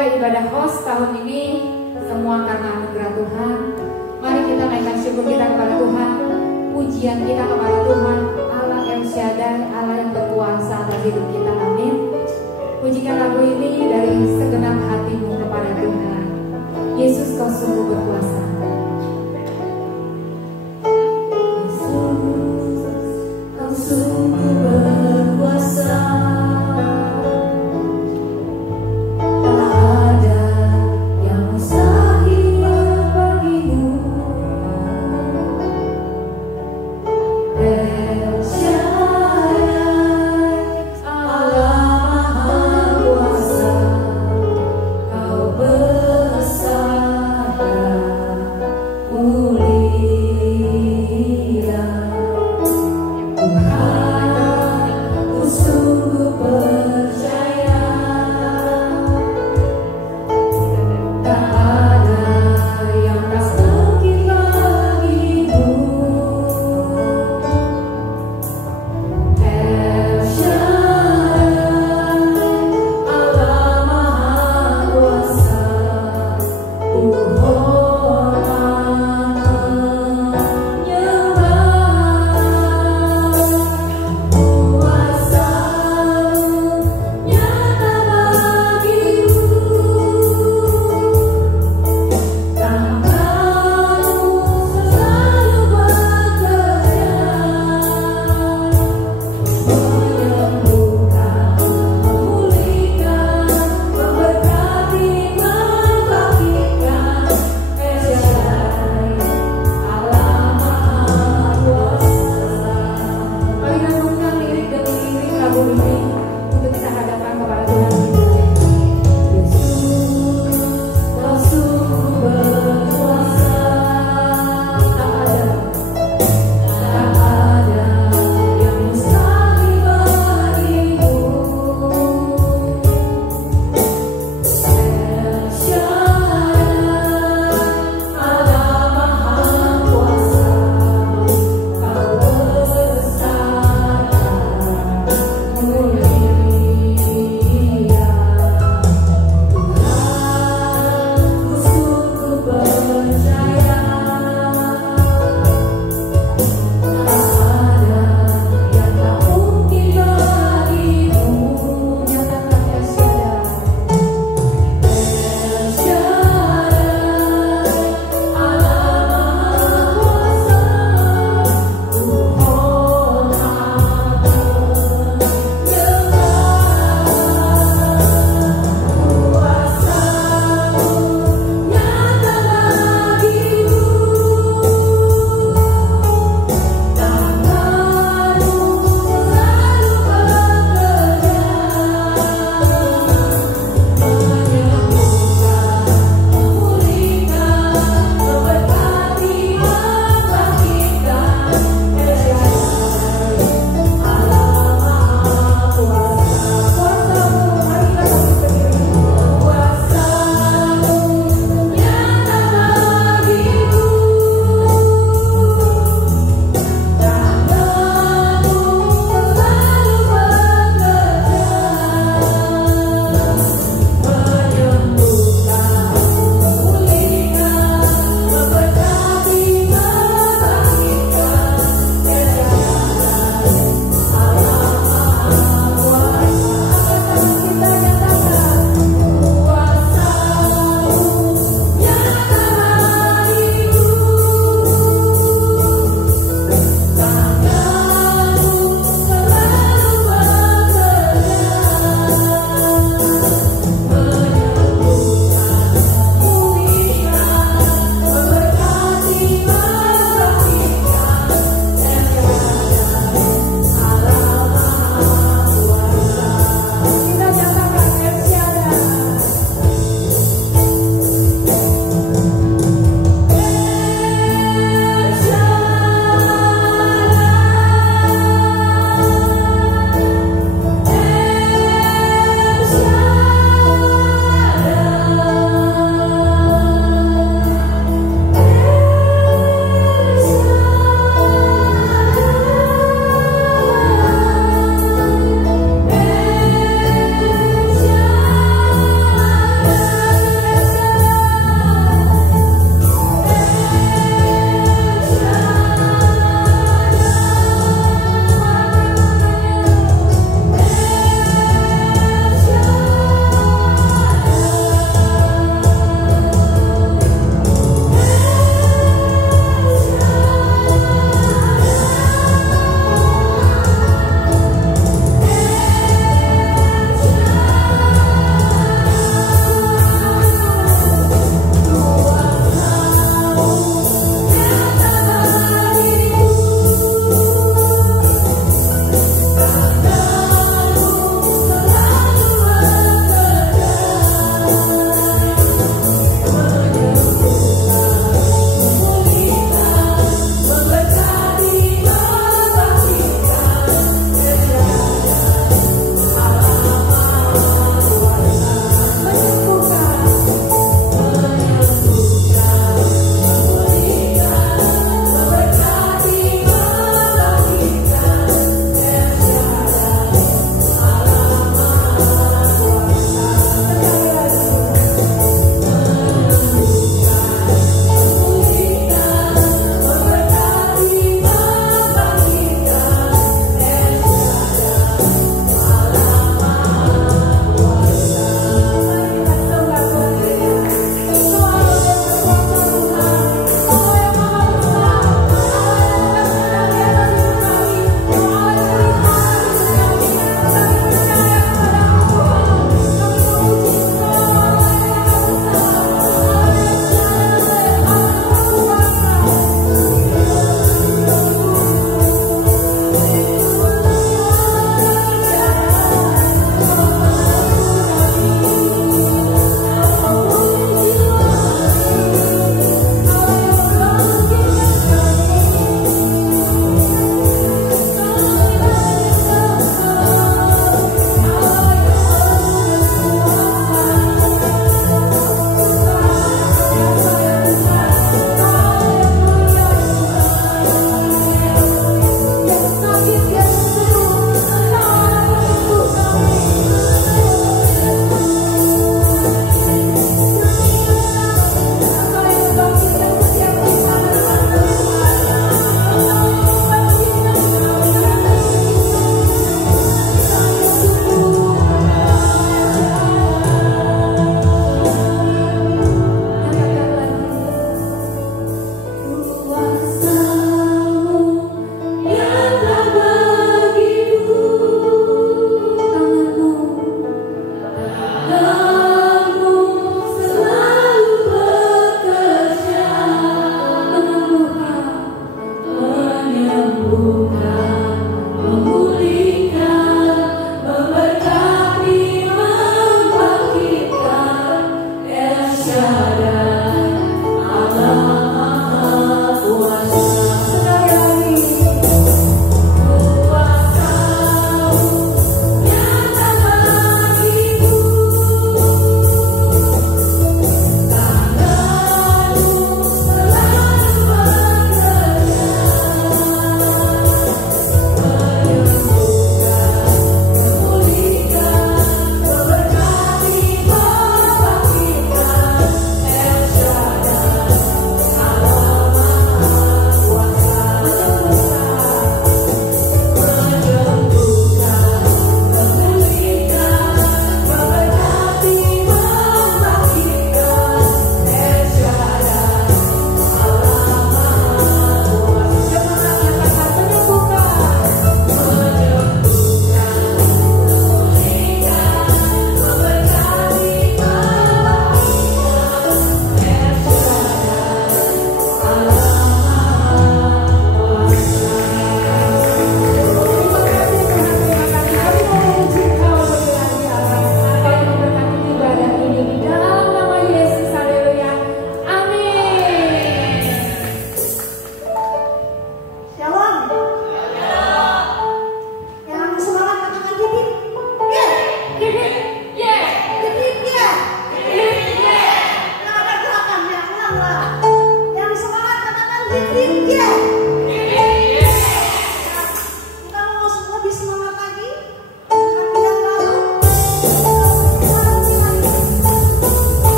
memulai ibadah host tahun ini semua karena anugerah Tuhan. Mari kita naikkan syukur kita kepada Tuhan, pujian kita kepada Tuhan, Allah El Shaddai, Allah yang berkuasa atas hidup kita. Amin. Pujikan lagu ini dari segenap hatimu kepada Tuhan. Yesus, kau sungguh berkuasa. Yesus, kau sungguh berkuasa.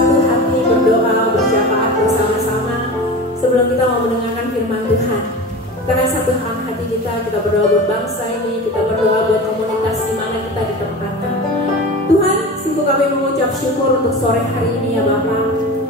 bersatu hati berdoa, bersyafaat bersama-sama sebelum kita mau mendengarkan firman Tuhan. Karena satu hati kita berdoa buat bangsa ini, kita berdoa buat komunitas di mana kita ditempatkan. Tuhan, sungguh kami mengucap syukur untuk sore hari ini ya Bapa.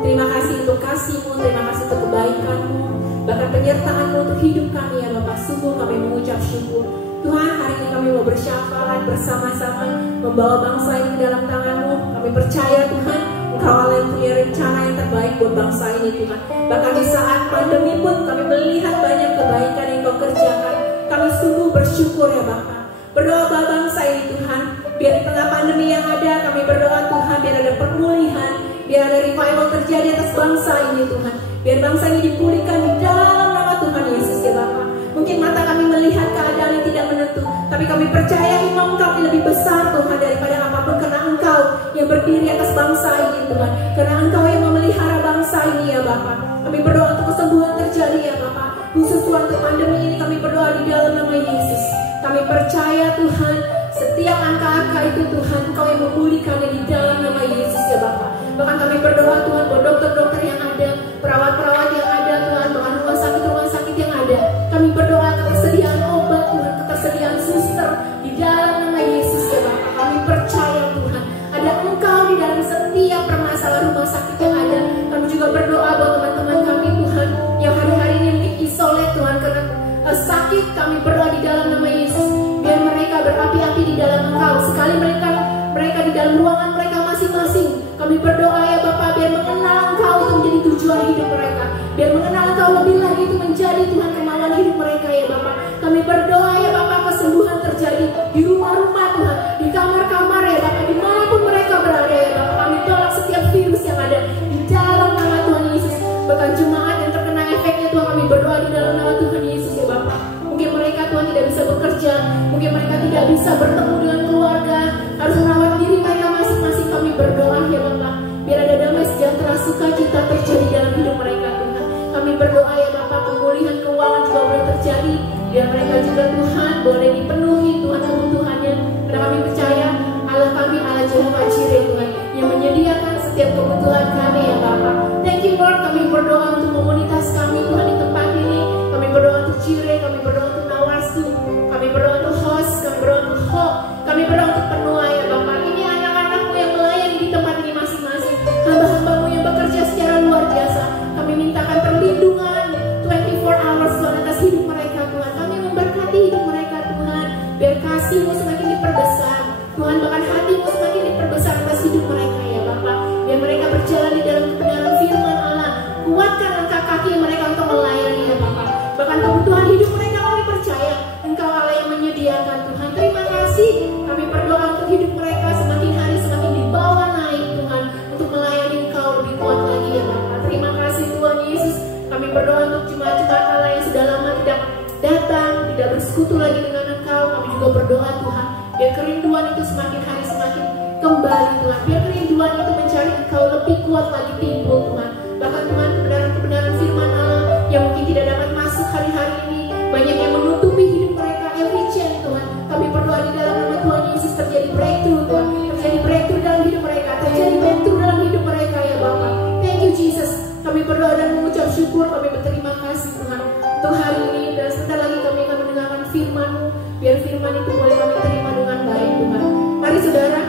Terima kasih untuk kasih-Mu, terima kasih untuk kebaikan-Mu, bahkan penyertaan-Mu untuk hidup kami ya Bapa. Sungguh kami mengucap syukur. Tuhan, hari ini kami mau bersyafaat bersama-sama, membawa bangsa ini ke dalam tangan-Mu. Kami percaya Tuhan, Engkau Allah yang punya rencana yang terbaik buat bangsa ini Tuhan. Bahkan di saat pandemi pun kami melihat banyak kebaikan yang Kau kerjakan. Kami sungguh bersyukur ya Bapa. Berdoa bahwa bangsa ini Tuhan, biar di tengah pandemi yang ada, kami berdoa Tuhan, biar ada pemulihan, biar ada revival terjadi atas bangsa ini Tuhan. Biar bangsa ini dipulihkan di dalam nama Tuhan Yesus ya Bapa. Mungkin mata kami melihat keadaan yang tidak menentu, tapi kami percaya iman Kami lebih besar Tuhan daripada apapun, karena Engkau yang berdiri atas bangsa ini Tuhan. Karena Engkau yang memelihara bangsa ini ya Bapa. Kami berdoa untuk kesembuhan terjadi ya Bapa. Khusus Tuhan untuk pandemi ini kami berdoa di dalam nama Yesus. Kami percaya Tuhan, setiap angka-angka itu Tuhan Engkau yang memulihkannya di dalam nama Yesus ya Bapa. Bahkan kami berdoa Tuhan buat dokter-dokter yang ada, perawat-perawat yang ada Tuhan, bahkan rumah sakit yang ada. Kami berdoa ketersediaan obat Tuhan, ketersediaan suster di dalam nama Yesus ya Bapa. Kami percaya Tuhan, ada Engkau di dalam setiap permasalahan rumah sakit yang ada. Kami juga berdoa buat teman-teman kami Tuhan, yang hari-hari ini mungkin isolate Tuhan karena sakit. Kami berdoa di dalam nama Yesus, biar mereka berapi-api di dalam Engkau. Sekali mereka di dalam ruangan mereka masing-masing, kami berdoa ya Bapa, biar mengenal Engkau itu menjadi tujuan hidup mereka. Biar mengenal Engkau lebih lagi itu menjadi Tuhan kemauan hidup mereka ya Bapa. Kami berdoa ya Bapa, kesembuhan terjadi di rumah-rumah Tuhan, di kamar-kamar ya Bapa, dimanapun mereka berada ya Bapa. Kami tolak setiap virus yang ada di dalam nama Tuhan Yesus. Bahkan jemaat yang terkena efeknya Tuhan, kami berdoa di dalam nama Tuhan Yesus ya Bapa. Mungkin mereka Tuhan tidak bisa bekerja, mungkin mereka tidak bisa bertemu dengan keluarga, harus merawat diri mereka masing-masing. Kami berdoa ya Bapa, biar ada damai sejahtera sukacita terjadi dalam hidup mereka Tuhan. Kami berdoa ya Bapa, pemulihan keuangan juga boleh terjadi, biar mereka juga Tuhan boleh dipenuhi Tuhan kebutuhannya. Karena kami percaya Allah kami Allah Jehovah Jireh Tuhan, yang menyediakan setiap kebutuhan kami ya Bapa. Thank you Lord. Kami berdoa untuk komunitas kami Tuhan di tempat ini. Kami berdoa untuk Jireh, kami berdoa untuk Nawasu, kami berdoa untuk host, kami berdoa untuk Hope, kami berdoa untuk Penua ya Bapa. Ini anak-anakmu yang melayani di tempat ini masing-masing, hamba-hambamu yang bekerja secara luar biasa. Kami mintakan perlindungan 24 hours Tuhan atas hidup mereka Tuhan. Kami memberkati hidup mereka Tuhan, biar kasih-Mu semakin diperbesar Tuhan, bahkan hati-Mu semakin diperbesar atas hidup mereka ya Bapa. Biar mereka berjalan di dalam kebenaran firman Allah. Kuatkan langkah kaki mereka untuk melayani ya Bapa. Bahkan kebutuhan hidup mereka kami percaya Engkau Allah yang menyediakan Tuhan. Terima kasih. Kami berdoa untuk hidup mereka semakin hari semakin dibawa naik Tuhan, untuk melayani Engkau lebih kuat lagi ya Bapa. Terima kasih Tuhan Yesus. Kami berdoa untuk jemaat-jemaat Allah yang sudah lama tidak datang, tidak bersekutu lagi dengan Engkau. Kami juga berdoa Tuhan, biar kerinduan itu semakin hari semakin kembali Tuhan. Biar kerinduan itu mencari Engkau lebih kuat lagi timbul Tuhan. Bahkan Tuhan, kebenaran-kebenaran firman Allah yang mungkin tidak dapat masuk hari-hari ini, banyak yang menutupi hidup mereka every chance Tuhan. Kami berdoa di dalam nama Tuhan Yesus terjadi breakthrough Tuhan, terjadi breakthrough dalam hidup mereka, terjadi breakthrough dalam hidup mereka ya Bapa. Thank you Jesus. Kami berdoa dan mengucap syukur, kami berterima kasih Tuhan untuk hari ini, dan sebentar lagi kami akan mendengarkan firman-Mu. Biar firman itu boleh kami terima dengan baik Tuhan. Mari saudara,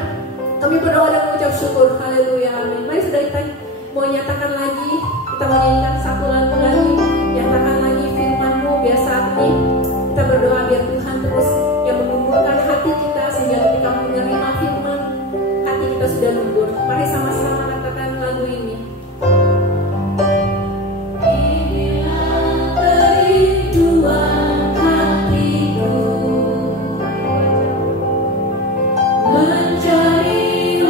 kami berdoa dan mengucap syukur. Haleluya, amin. Mari saudara, kita mau nyatakan lagi, kita mau nyanyikan satu lagu lagi, nyatakan lagi firman-Mu. Biar saat ini kita berdoa biar Tuhan terus yang mengumpulkan hati kita, sehingga ketika menerima firman, hati kita sudah lembut. Mari sama-sama katakan lagu ini. Menanti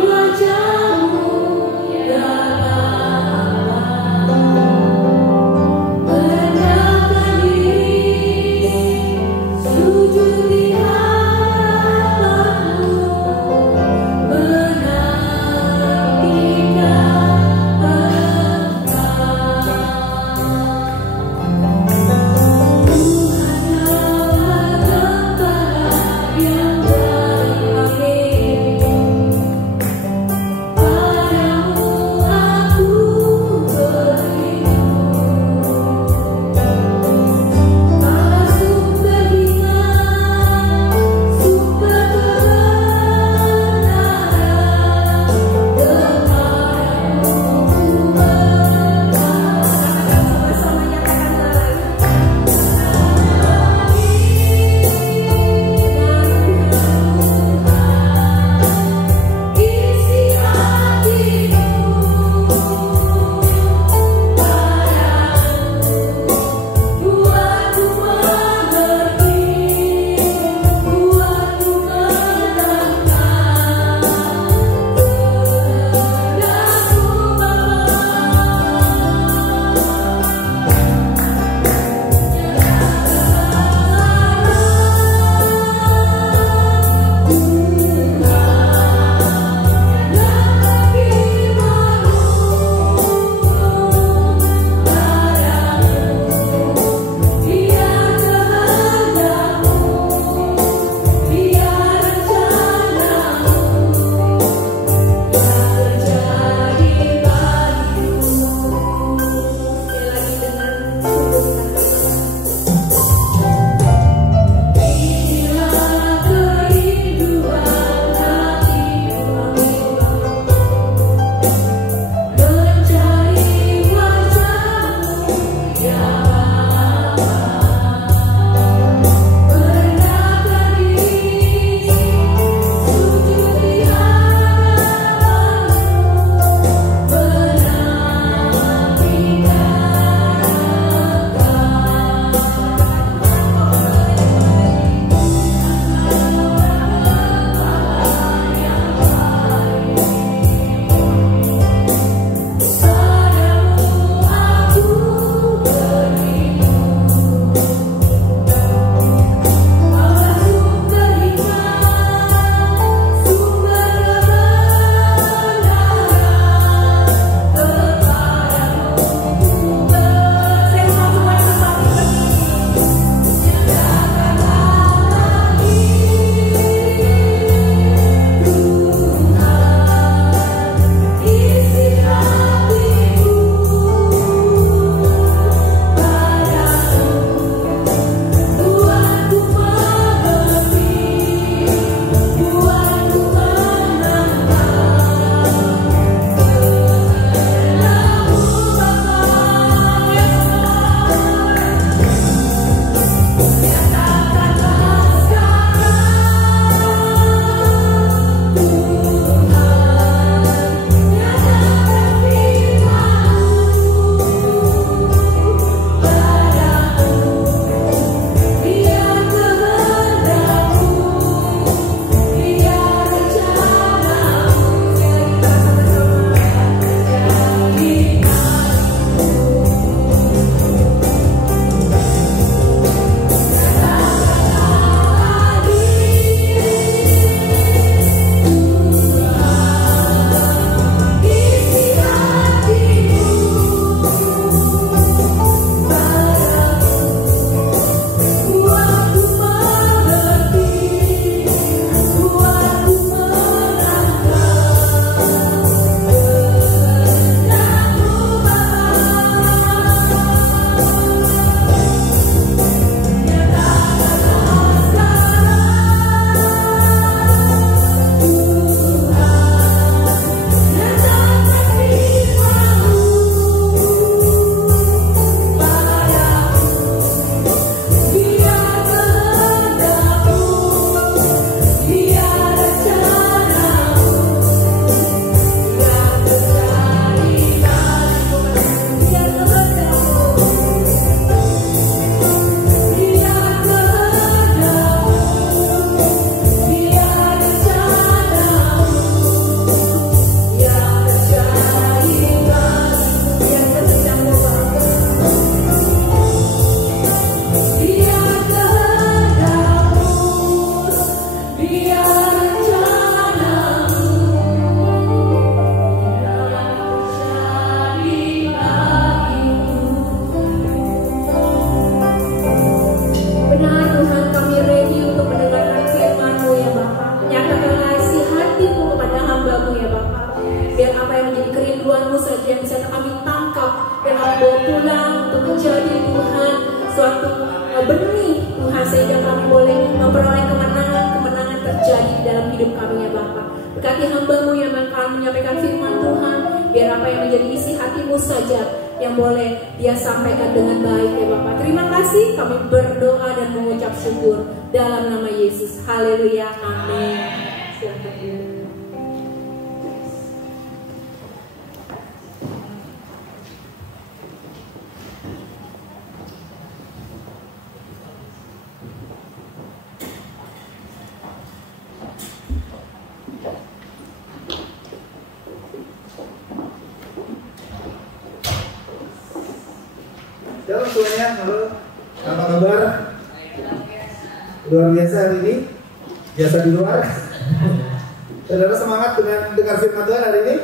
bawa pulang untuk menjadi Tuhan suatu benih Tuhan, sehingga kami boleh memperoleh kemenangan terjadi di dalam hidup kami ya Bapa. Berkati hamba-Mu yang akan menyampaikan firman Tuhan, biar apa yang menjadi isi hati-Mu saja yang boleh Dia sampaikan dengan baik ya Bapak. Terima kasih, kami berdoa dan mengucap syukur dalam nama Yesus. Haleluya, amin. Silakan. Halo semuanya, halo, apa kabar? Luar biasa hari ini, biasa di luar. Saudara semangat dengan dengar firman Tuhan hari ini?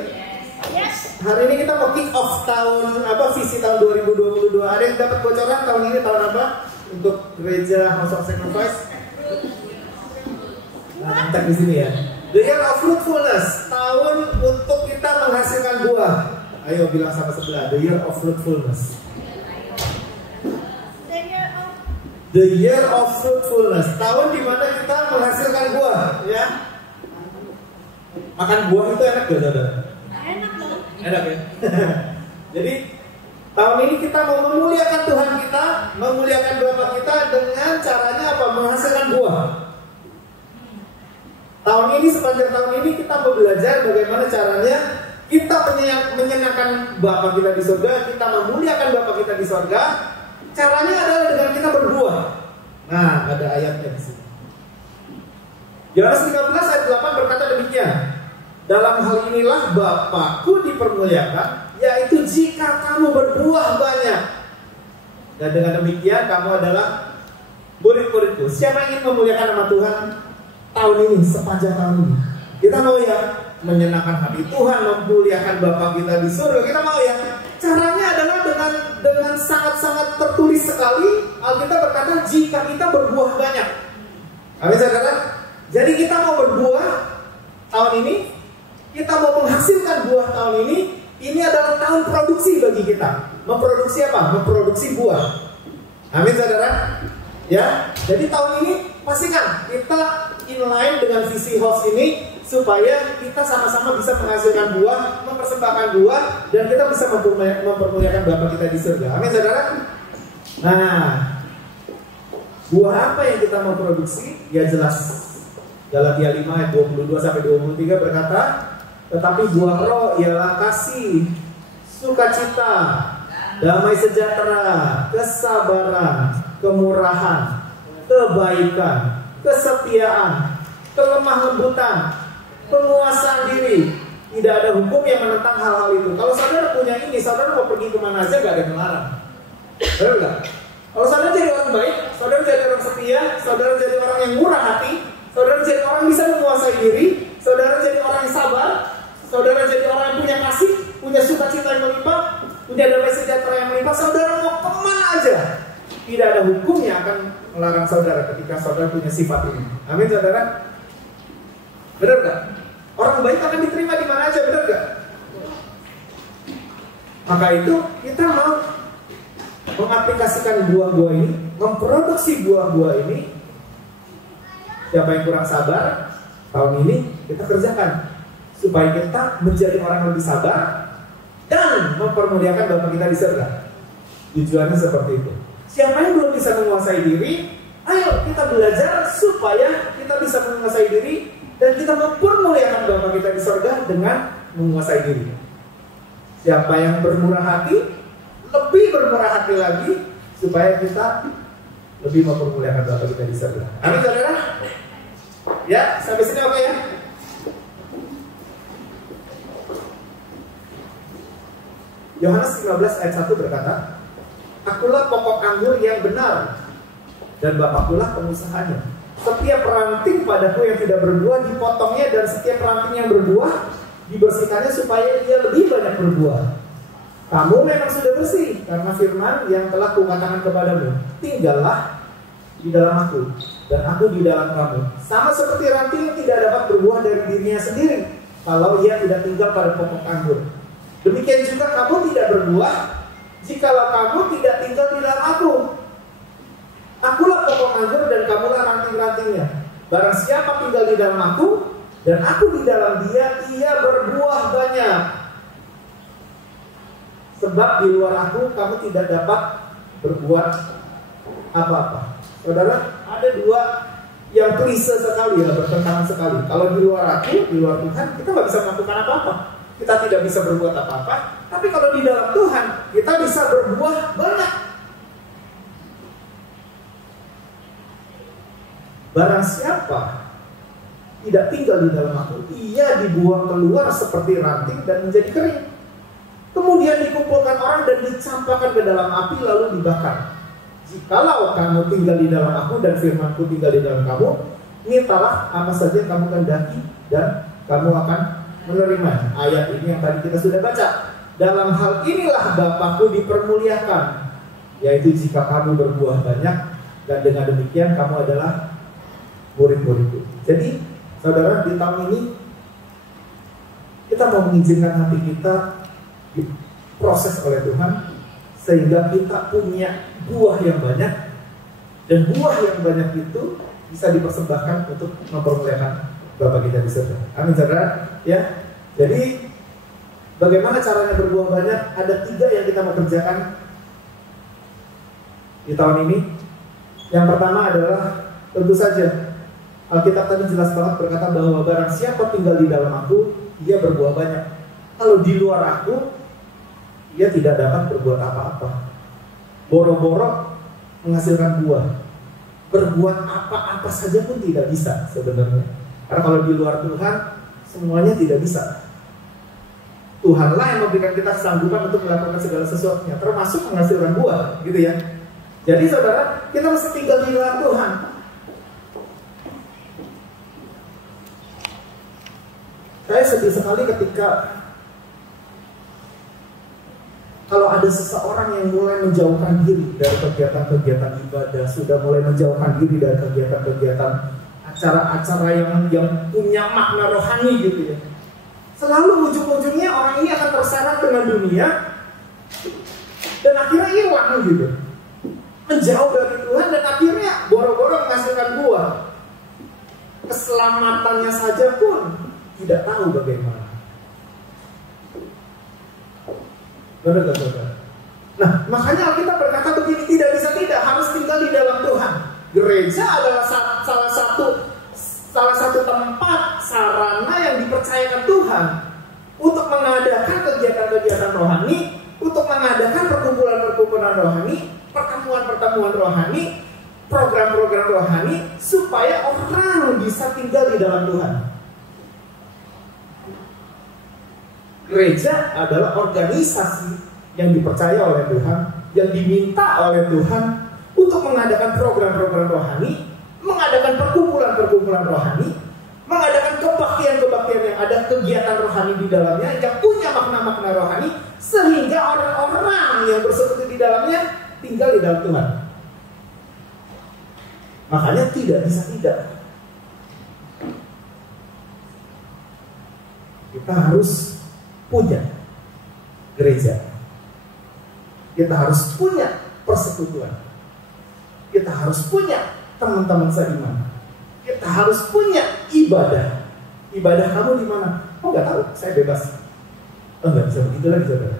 Yes. Hari ini kita mau kick off tahun visi tahun 2022. Ada yang dapat bocoran tahun ini tahun apa untuk gereja House of Sacrifice? Nah, cek di sini ya. The Year of Fruitfulness, tahun untuk kita menghasilkan buah. Ayo bilang sama sebelah, The Year of Fruitfulness. The Year of Fruitfulness, tahun dimana kita menghasilkan buah, ya. Makan buah itu enak gak, saudara? Enak dong. Enak ya. Jadi tahun ini kita mau memuliakan Tuhan kita, memuliakan Bapa kita dengan caranya apa? Menghasilkan buah. Tahun ini, sepanjang tahun ini kita mau belajar bagaimana caranya kita menyenangkan Bapa kita di surga, kita memuliakan Bapa kita di surga. Caranya adalah dengan kita berbuah. Nah, ada ayatnya di sini. Yohanes 13 ayat 8 berkata demikian. Dalam hal inilah Bapa-Ku dipermuliakan, yaitu jika kamu berbuah banyak. Dan dengan demikian kamu adalah murid-murid-Ku. Siapa yang ingin memuliakan nama Tuhan tahun ini, sepanjang tahun ini? Kita mau ya menyenangkan hati Tuhan, memuliakan Bapa kita di surga. Kita mau ya. Caranya adalah dengan sangat-sangat tertulis sekali. Alkitab berkata jika kita berbuah banyak. Amin saudara. Jadi kita mau berbuah tahun ini, kita mau menghasilkan buah tahun ini. Ini adalah tahun produksi bagi kita. Memproduksi apa? Memproduksi buah. Amin saudara. Ya. Jadi tahun ini pastikan kita inline dengan visi house ini, supaya kita sama-sama bisa menghasilkan buah, mempersembahkan buah, dan kita bisa mempermuliakan Bapa kita di surga. Amin saudara. Nah, buah apa yang kita mau produksi? Ya jelas, Galatia 5 ayat 22-23 berkata, tetapi buah roh ialah kasih, sukacita, damai sejahtera, kesabaran, kemurahan, kebaikan, kesetiaan, kelemah lembutan, penguasaan diri. Tidak ada hukum yang menentang hal-hal itu. Kalau saudara punya ini, saudara mau pergi kemana aja gak ada yang melarang. Benar gak? Kalau saudara jadi orang baik, saudara jadi orang setia, saudara jadi orang yang murah hati, saudara jadi orang yang bisa menguasai diri, saudara jadi orang yang sabar, saudara jadi orang yang punya kasih, punya sukacita yang melimpah, punya damai sejahtera yang melimpah, saudara mau kemana aja, tidak ada hukum yang akan melarang saudara ketika saudara punya sifat ini. Amin saudara. Benar gak? Orang baik akan diterima di mana aja, benar gak? Maka itu kita mau mengaplikasikan buah-buah ini, memproduksi buah-buah ini. Siapa yang kurang sabar, tahun ini kita kerjakan supaya kita menjadi orang yang lebih sabar dan mempermuliakan Bapa kita di surga. Tujuannya seperti itu. Siapa yang belum bisa menguasai diri, ayo kita belajar supaya kita bisa menguasai diri dan kita mempermuliakan Bapa kita di surga dengan menguasai diri. Siapa yang bermurah hati, lebih bermurah hati lagi supaya kita lebih mempermuliakan Bapa kita di surga. Amin saudara? Ya, sampai sini oke ya? Yohanes 15 ayat 1 berkata, Akulah pokok anggur yang benar dan Bapa-Kulah pengusahanya. Setiap ranting padaku yang tidak berbuah dipotongnya, dan setiap ranting yang berbuah dibersihkannya supaya ia lebih banyak berbuah. Kamu memang sudah bersih karena firman yang telah kukatakan kepadamu. Tinggallah di dalam aku dan aku di dalam kamu. Sama seperti ranting yang tidak dapat berbuah dari dirinya sendiri kalau ia tidak tinggal pada pokok anggur. Demikian juga kamu tidak berbuah jikalau kamu tidak tinggal di dalam aku. Akulah pokok anggur dan kamulah ranting-rantingnya. Barang siapa tinggal di dalam aku dan aku di dalam dia, ia berbuah banyak. Sebab di luar aku kamu tidak dapat berbuat apa-apa. Saudara, ada dua yang klise sekali ya, bertentangan sekali. Kalau di luar aku, di luar Tuhan, kita nggak bisa melakukan apa-apa. Kita tidak bisa berbuat apa-apa. Tapi kalau di dalam Tuhan, kita bisa berbuah banyak. Barang siapa tidak tinggal di dalam aku, ia dibuang keluar seperti ranting dan menjadi kering. Kemudian dikumpulkan orang dan dicampakkan ke dalam api lalu dibakar. Jikalau kamu tinggal di dalam aku dan firmanku tinggal di dalam kamu, mintalah apa saja kamu kehendaki dan kamu akan menerima. Ayat ini yang tadi kita sudah baca. Dalam hal inilah Bapakku dipermuliakan, yaitu jika kamu berbuah banyak, dan dengan demikian kamu adalah murid-muridku. Jadi saudara, di tahun ini kita mau mengizinkan hati kita diproses oleh Tuhan sehingga kita punya buah yang banyak, dan buah yang banyak itu bisa dipersembahkan untuk mempermuliakan Bapa kita di surga. Amin saudara ya. Jadi bagaimana caranya berbuah banyak? Ada 3 yang kita mau kerjakan di tahun ini. Yang pertama adalah tentu saja Alkitab tadi jelas banget berkata bahwa barang siapa tinggal di dalam aku, ia berbuah banyak. Kalau di luar aku, ia tidak dapat berbuat apa-apa. Boro-boro menghasilkan buah. Berbuat apa-apa saja pun tidak bisa sebenarnya. Karena kalau di luar Tuhan, semuanya tidak bisa. Tuhanlah yang memberikan kita kesanggupan untuk melakukan segala sesuatunya, termasuk menghasilkan buah, gitu ya. Jadi saudara, kita mesti tinggal di dalam Tuhan. Saya sedih sekali ketika kalau ada seseorang yang mulai menjauhkan diri dari kegiatan-kegiatan ibadah, sudah mulai menjauhkan diri dari kegiatan-kegiatan acara-acara yang punya makna rohani gitu ya. Selalu ujung-ujungnya orang ini akan terseret dengan dunia dan akhirnya hilang gitu. Menjauh dari Tuhan dan akhirnya boro-boro menghasilkan buah. Keselamatannya saja pun tidak tahu bagaimana. Benar gak saudara? Nah, makanya Alkitab berkata begini, tidak bisa tidak, harus tinggal di dalam Tuhan. Gereja adalah salah satu tempat sarana yang dipercayakan Tuhan untuk mengadakan kegiatan-kegiatan rohani, untuk mengadakan perkumpulan-perkumpulan rohani, pertemuan-pertemuan rohani, program-program rohani, supaya orang bisa tinggal di dalam Tuhan. Gereja adalah organisasi yang dipercaya oleh Tuhan, yang diminta oleh Tuhan untuk mengadakan program-program rohani, mengadakan perkumpulan-perkumpulan rohani, mengadakan kebaktian-kebaktian yang ada kegiatan rohani di dalamnya, yang punya makna-makna rohani, sehingga orang-orang yang bersekutu di dalamnya tinggal di dalam Tuhan. Makanya tidak bisa tidak. Kita harus punya gereja. Kita harus punya persekutuan. Kita harus punya teman-teman seiman. Kita harus punya ibadah. Ibadah kamu di mana? Oh nggak tahu, saya bebas. Oh nggak bisa begitu lagi saudara.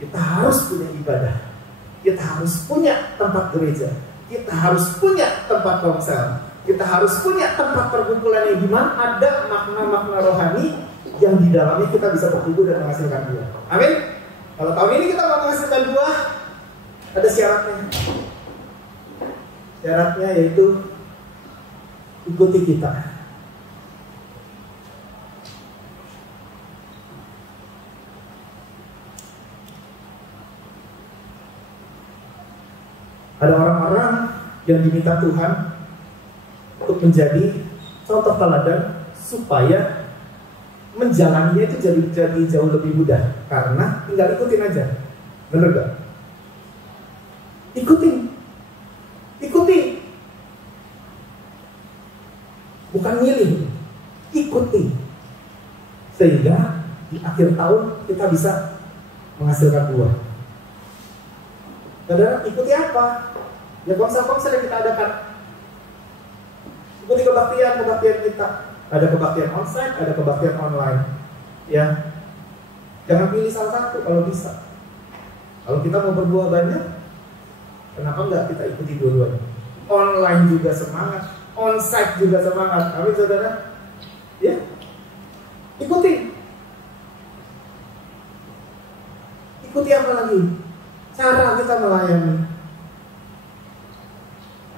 Kita harus punya ibadah. Kita harus punya tempat gereja. Kita harus punya tempat komsel. Kita harus punya tempat perkumpulan yang dimana ada makna-makna rohani yang di dalamnya kita bisa bertumbuh dan menghasilkan buah. Amin. Kalau tahun ini kita mau menghasilkan buah, ada syaratnya. Syaratnya yaitu ikuti kita. Ada orang-orang yang diminta Tuhan untuk menjadi contoh teladan supaya menjalaninya itu jadi jauh lebih mudah karena tinggal ikutin aja. Bener gak? Ikuti, bukan milih, ikuti, sehingga di akhir tahun kita bisa menghasilkan buah. Saudara, ikuti apa? Ya konsel-konsel yang kita adakan. Ikuti kebaktian kita. Ada kebaktian onsite, ada kebaktian online. Ya, jangan pilih salah satu kalau bisa. Kalau kita mau berbuah banyak, kenapa enggak kita ikuti dua-duanya? Online juga semangat, onsite juga semangat. Amin saudara. Ya, ikuti. Ikuti apa lagi? Cara kita melayani.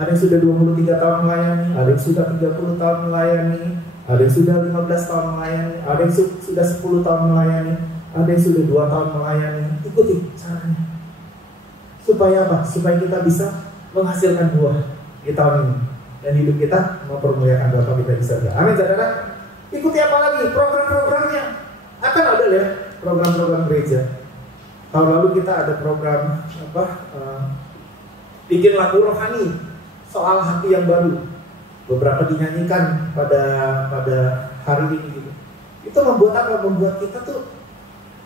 Ada yang sudah 23 tahun melayani, ada yang sudah 30 tahun melayani, ada yang sudah 15 tahun melayani, ada yang sudah 10 tahun melayani, ada yang sudah 2 tahun melayani. Ikuti caranya. Supaya apa? Supaya kita bisa menghasilkan buah di tahun ini. Dan hidup kita mempermuliakan Bapa kita di surga. Amin saudara. Ikuti apa lagi? Program-programnya. Akan ada ya program-program gereja. Tahun lalu kita ada program bikin lagu rohani soal hati yang baru. Beberapa dinyanyikan pada hari ini gitu. Itu membuat apa? Membuat kita tuh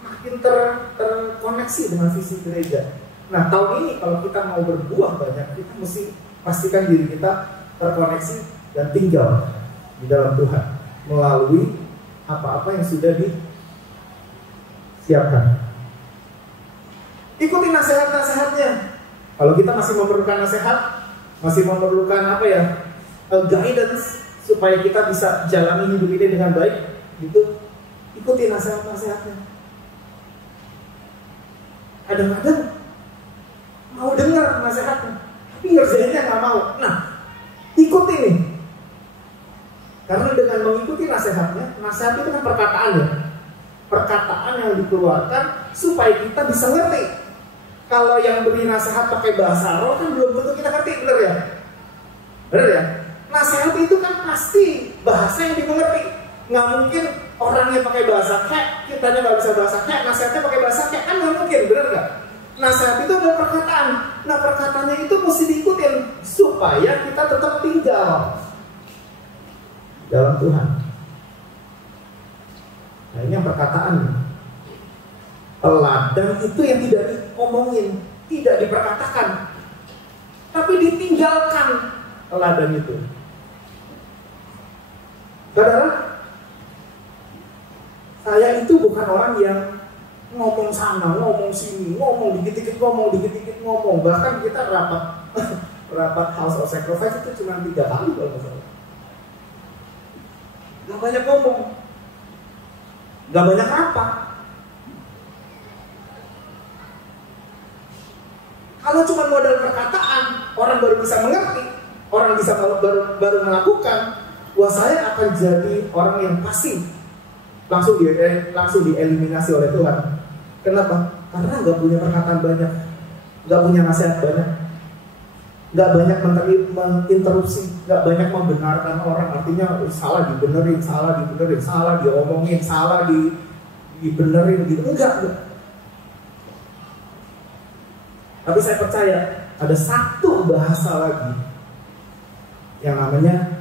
makin terkoneksi dengan visi gereja. Nah tahun ini kalau kita mau berbuah banyak, kita mesti pastikan diri kita terkoneksi dan tinggal di dalam Tuhan melalui apa-apa yang sudah disiapkan. Ikuti nasihat-nasihatnya. Kalau kita masih memerlukan nasihat, masih memerlukan guidance supaya kita bisa jalani hidup ini dengan baik, gitu. Ikuti nasihat-nasihatnya. Kadang-kadang mau dengar nasihatnya, tapi ngerjainnya nggak mau. Nah, ikuti nih. Karena dengan mengikuti nasihatnya, nasihat itu kan perkataan ya. Perkataan yang dikeluarkan supaya kita bisa ngerti. Kalau yang beri nasihat pakai bahasa roh kan belum tentu kita ngerti, benar ya? Benar ya? Nasihat itu kan pasti bahasa yang dimengerti. Nggak mungkin orang yang pakai bahasa kek, kitanya nggak bisa bahasa kek, nasihatnya pakai bahasa kek, kan nggak mungkin, benar nggak? Nasihat itu adalah perkataan. Nah perkataannya itu mesti diikutin supaya kita tetap tinggal dalam Tuhan. Nah ini yang perkataan. Teladan itu yang tidak diomongin, tidak diperkatakan, tapi ditinggalkan teladan itu. Saudara, saya itu bukan orang yang ngomong sana, ngomong sini, ngomong dikit-dikit ngomong. Bahkan kita rapat House of Sacrifice itu cuma 3 kali kalau nggak salah. Gak banyak ngomong, gak banyak rapat. Kalau cuma modal perkataan, orang baru bisa mengerti, orang bisa baru melakukan. Wah saya akan jadi orang yang pasif, langsung dieliminasi oleh Tuhan. Kenapa? Karena nggak punya perkataan banyak, nggak punya nasihat banyak, nggak banyak menginterupsi, nggak banyak membenarkan orang. Artinya salah dibenerin, salah diomongin, salah dibenerin gitu. Enggak. Tapi saya percaya ada satu bahasa lagi yang namanya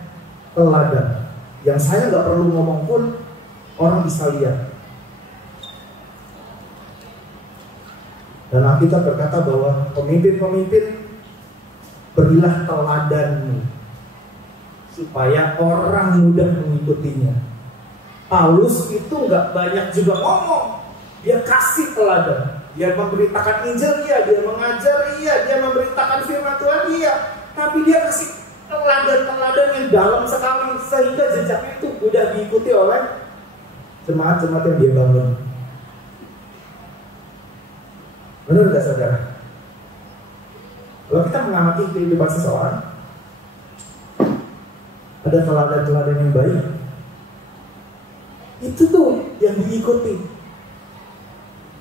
teladan, yang saya nggak perlu ngomong pun orang bisa lihat. Dan Alkitab berkata bahwa pemimpin-pemimpin berilah teladanmu supaya orang mudah mengikutinya. Paulus itu nggak banyak juga ngomong, dia kasih teladan. Dia memberitakan Injil, dia mengajar, dia memberitakan firman Tuhan, tapi dia kasih teladan-teladan yang dalam sekali sehingga jejaknya itu mudah diikuti oleh jemaat-jemaat yang dia bangun. Benar gak saudara? Kalau kita mengamati kehidupan seseorang, ada teladan-teladan yang baik, itu tuh yang diikuti.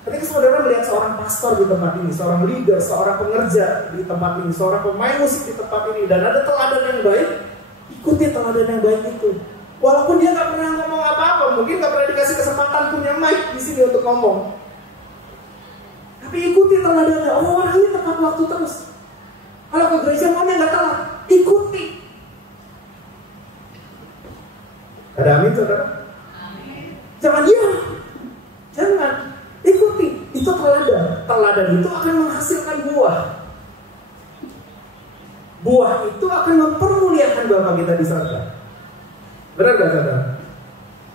Ketika saudara melihat seorang pastor di tempat ini, seorang leader, seorang pengerja di tempat ini, seorang pemain musik di tempat ini, dan ada teladan yang baik, ikuti teladan yang baik itu. Walaupun dia nggak pernah ngomong apa-apa, mungkin nggak pernah dikasih kesempatan punya mic di sini untuk ngomong, tapi ikuti teladannya. Oh, orang ini tepat waktu terus. Kalau ke gereja maunya nggak telat, ikuti. Ada amin saudara? Amin. Jangan diam, jangan. Ikuti, itu teladan. Teladan itu akan menghasilkan buah. buah itu akan mempermuliakan Bapa kita di surga. Benar gak saudara?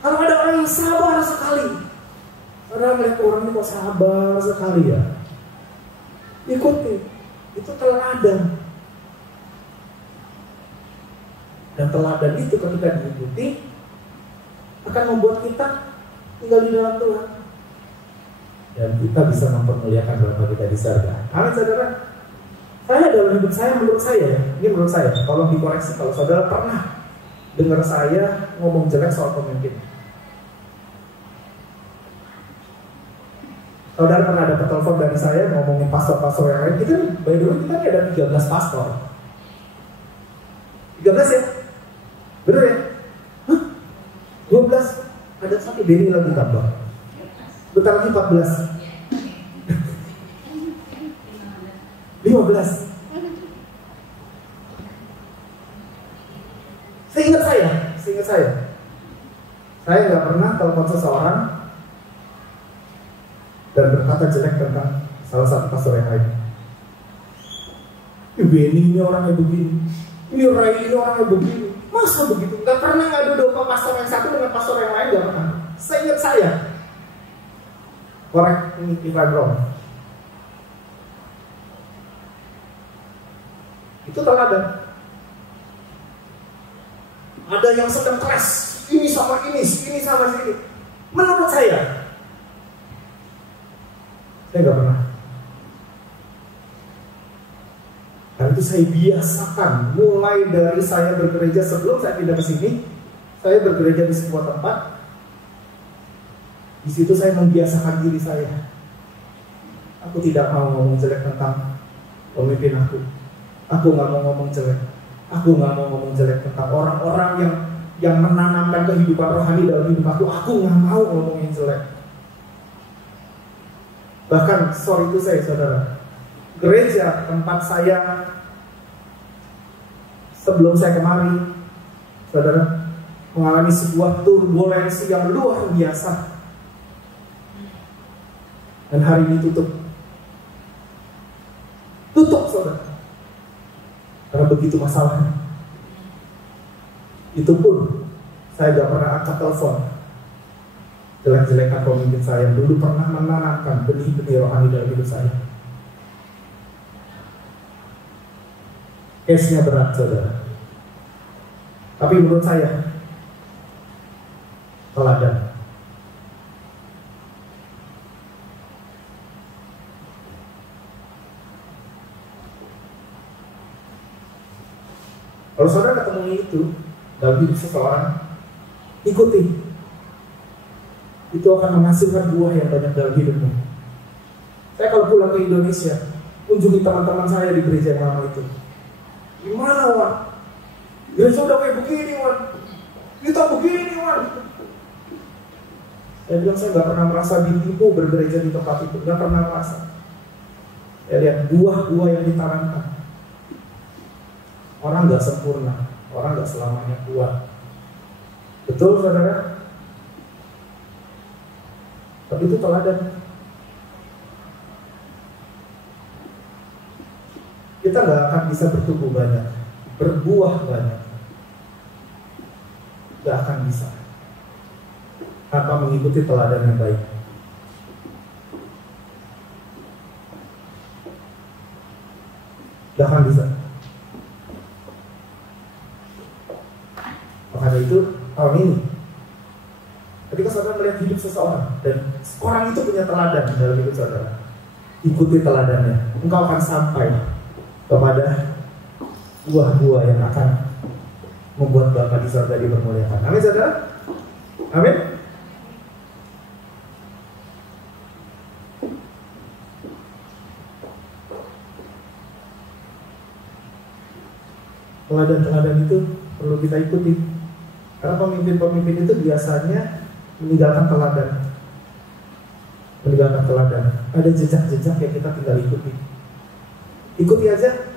Kalau ada orang yang sabar sekali, saudara melihat orang ini kok sabar sekali ya, ikuti, itu teladan. Dan teladan itu ketika diikuti akan membuat kita tinggal di dalam Tuhan, dan kita bisa mempermuliakan Bapa kita di surga. Amin saudara. Saya dalam hidup saya, menurut saya, ini menurut saya, tolong dikoreksi kalau saudara pernah dengar saya ngomong jelek soal pemimpin. Saudara pernah dapat telepon dari saya ngomongin pastor-pastor yang lain. Kita, by the way, kita ada 13 pastor. 13 ya? Bener ya? Hah? 12? Ada satu Denny lagi tambah. Bentar lagi 14. 15. Seingat saya nggak pernah telepon seseorang dan berkata jelek tentang salah satu pastor yang lain. Benny ini orangnya begini, ini Ray ini orangnya begini. Masa begitu? Nggak pernah ngadu domba pastor yang satu dengan pastor yang lain, nggak pernah. Seingat saya. Correct me if I'm wrong. Itu teladan. Ada yang sedang keras, ini sama ini sama ini. Menurut saya nggak pernah. Dan itu saya biasakan mulai dari saya bergereja. Sebelum saya pindah ke sini, saya bergereja di sebuah tempat. Di situ saya membiasakan diri saya. Aku tidak mau ngomong jelek tentang pemimpin aku. Aku nggak mau ngomong jelek. Aku nggak mau ngomong jelek tentang orang-orang yang menanamkan kehidupan rohani dalam hidup aku. Aku nggak mau ngomongin jelek. Bahkan sore itu saudara, gereja tempat saya sebelum saya kemari, saudara, mengalami sebuah turbulensi yang luar biasa. Dan hari ini tutup saudara. Karena begitu masalahnya. Itu pun saya gak pernah angkat telepon jelek-jelekan pemimpin saya yang dulu pernah menanamkan benih-benih rohani dalam hidup saya. Case-nya berat saudara. Tapi menurut saya teladan. Kalau saudara ketemu itu dalam hidup seseorang, ikuti. Itu akan menghasilkan buah yang banyak dalam hidupmu. Saya kalau pulang ke Indonesia, kunjungi teman-teman saya di gereja yang lama itu. Gimana Wan? Gereja udah kayak begini Wan. Kita begini Wan. Saya bilang saya gak pernah merasa ditipu bergereja di tempat itu. Gak pernah merasa. Saya lihat buah-buah yang ditanamkan. Orang gak sempurna, orang gak selamanya kuat. Betul saudara? Tapi itu teladan. Kita gak akan bisa bertumbuh banyak, berbuah banyak. Gak akan bisa tanpa mengikuti teladan yang baik. Gak akan bisa. Makanya itu tahun ini ketika saudara melihat hidup seseorang dan orang itu punya teladan dalam hidup saudara, ikuti teladannya. Engkau akan sampai kepada buah-buah yang akan membuat Bapa di surga dipermuliakan. Amin saudara? Amin. Teladan-teladan itu perlu kita ikuti. Karena pemimpin-pemimpin itu biasanya meninggalkan teladan. Ada jejak-jejak yang kita tinggal ikuti. Ikuti aja,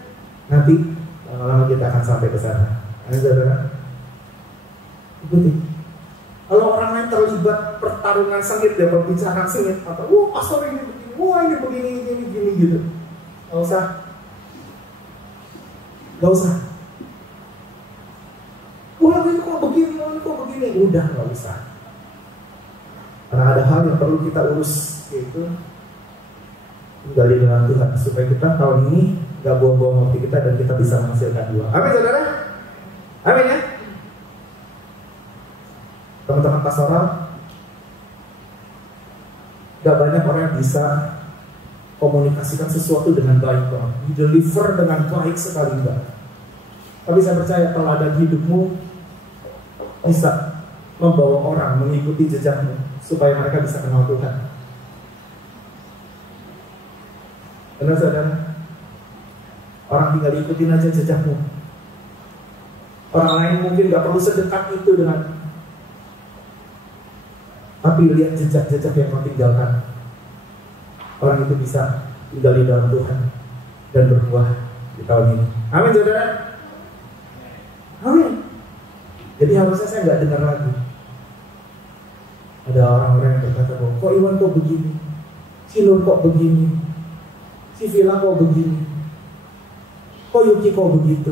nanti lama-lama kita akan sampai ke sana. Ayo saudara, ikuti. Kalau orang lain terlibat pertarungan sengit, dia berbicara sengit, atau pastor ini begini, ini begini gitu. Nggak usah. Gak usah. Wah ini kok begini, udah gak usah. Karena ada hal yang perlu kita urus, yaitu gali dengan Tuhan, supaya kita tahun ini gak buang-buang waktu kita dan kita bisa menghasilkan dua. Amin saudara? Amin ya? Teman-teman pastoral, gak banyak orang yang bisa komunikasikan sesuatu dengan baik, deliver dengan baik sekali enggak. Tapi saya percaya teladan hidupmu bisa membawa orang mengikuti jejakmu supaya mereka bisa kenal Tuhan. Benar saudara? Orang tinggal ikutin aja jejakmu. Orang lain mungkin gak perlu sedekat itu dengan, tapi lihat jejak-jejak yang kau tinggalkan. Orang itu bisa tinggal di dalam Tuhan dan berbuah di tahun ini. Amin saudara. Amin. Jadi harusnya saya nggak dengar lagi ada orang-orang yang berkata bahwa kok Iwan kok begini, si Nur kok begini, si Vila kok begini, kok Yuki kok begitu.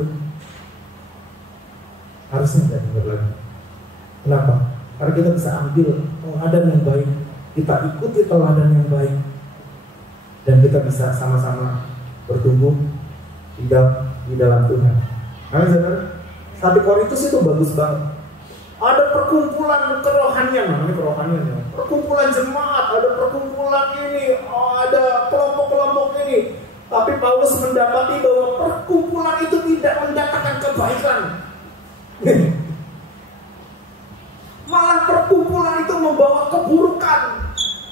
Harusnya nggak dengar lagi. Kenapa? Karena kita bisa ambil teladan yang baik, kita ikuti teladan yang baik, dan kita bisa sama-sama bertumbuh di dalam Tuhan. Amin saudara. 1 Korintus itu bagus banget. Ada perkumpulan kerohanian, namanya kerohanian ya. Perkumpulan jemaat, ada perkumpulan ini, ada kelompok-kelompok ini. Tapi Paulus mendapati bahwa perkumpulan itu tidak mendatangkan kebaikan. Malah perkumpulan itu membawa keburukan.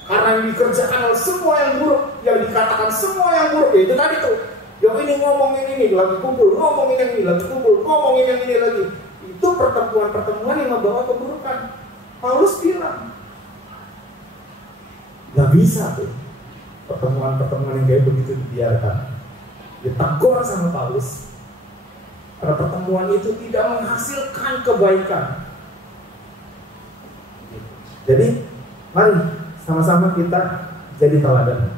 Karena yang dikerjakan oleh semua yang buruk, yang dikatakan semua yang buruk, ya itu tadi tuh. Yang ini ngomongin ini lagi kumpul, ngomongin yang ini lagi kumpul, ngomongin yang ini lagi. Itu pertemuan-pertemuan yang membawa keburukan. Paulus bilang, gak bisa tuh pertemuan-pertemuan yang kayak begitu dibiarkan. Ditegur sama Paulus. Karena pertemuan itu tidak menghasilkan kebaikan. Jadi, mari sama-sama kita jadi teladan.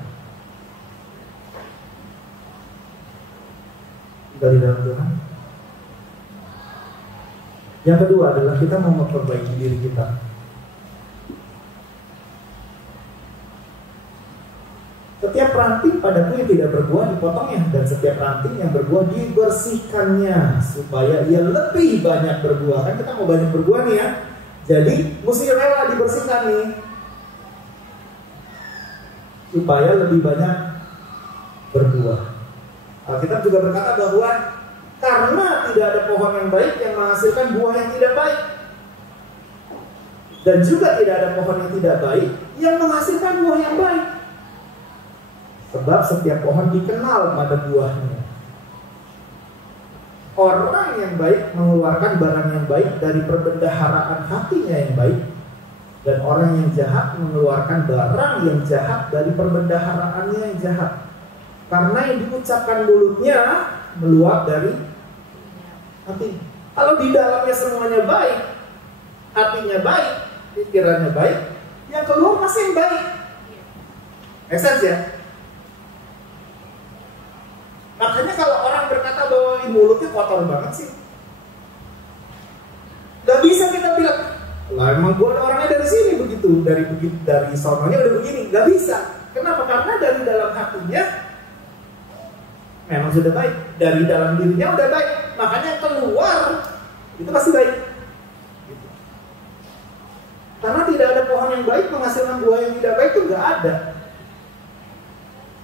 Tinggal di dalam Tuhan. Yang kedua adalah kita mau memperbaiki diri kita. Setiap ranting padaku yang tidak berbuah dipotongnya, dan setiap ranting yang berbuah dibersihkannya supaya ia lebih banyak berbuah. Kan kita mau banyak berbuah nih ya. Jadi mesti rela dibersihkan nih supaya lebih banyak berbuah. Alkitab juga berkata bahwa karena tidak ada pohon yang baik yang menghasilkan buah yang tidak baik, dan juga tidak ada pohon yang tidak baik yang menghasilkan buah yang baik. Sebab setiap pohon dikenal pada buahnya. Orang yang baik mengeluarkan barang yang baik dari perbendaharaan hatinya yang baik, dan orang yang jahat mengeluarkan barang yang jahat dari perbendaharaannya yang jahat. Karena yang diucapkan mulutnya meluap dari hati. Kalau di dalamnya semuanya baik, hatinya baik, pikirannya baik, yang keluar pasti yang baik. Make sense ya? Makanya kalau orang berkata bahwa mulutnya kotor banget sih, gak bisa kita bilang, lah emang gue orangnya dari sini begitu, dari sononya udah begini. Gak bisa. Kenapa? Karena dari dalam hatinya memang sudah baik, dari dalam dirinya udah baik, makanya keluar itu pasti baik. Gitu. Karena tidak ada pohon yang baik menghasilkan buah yang tidak baik, itu nggak ada.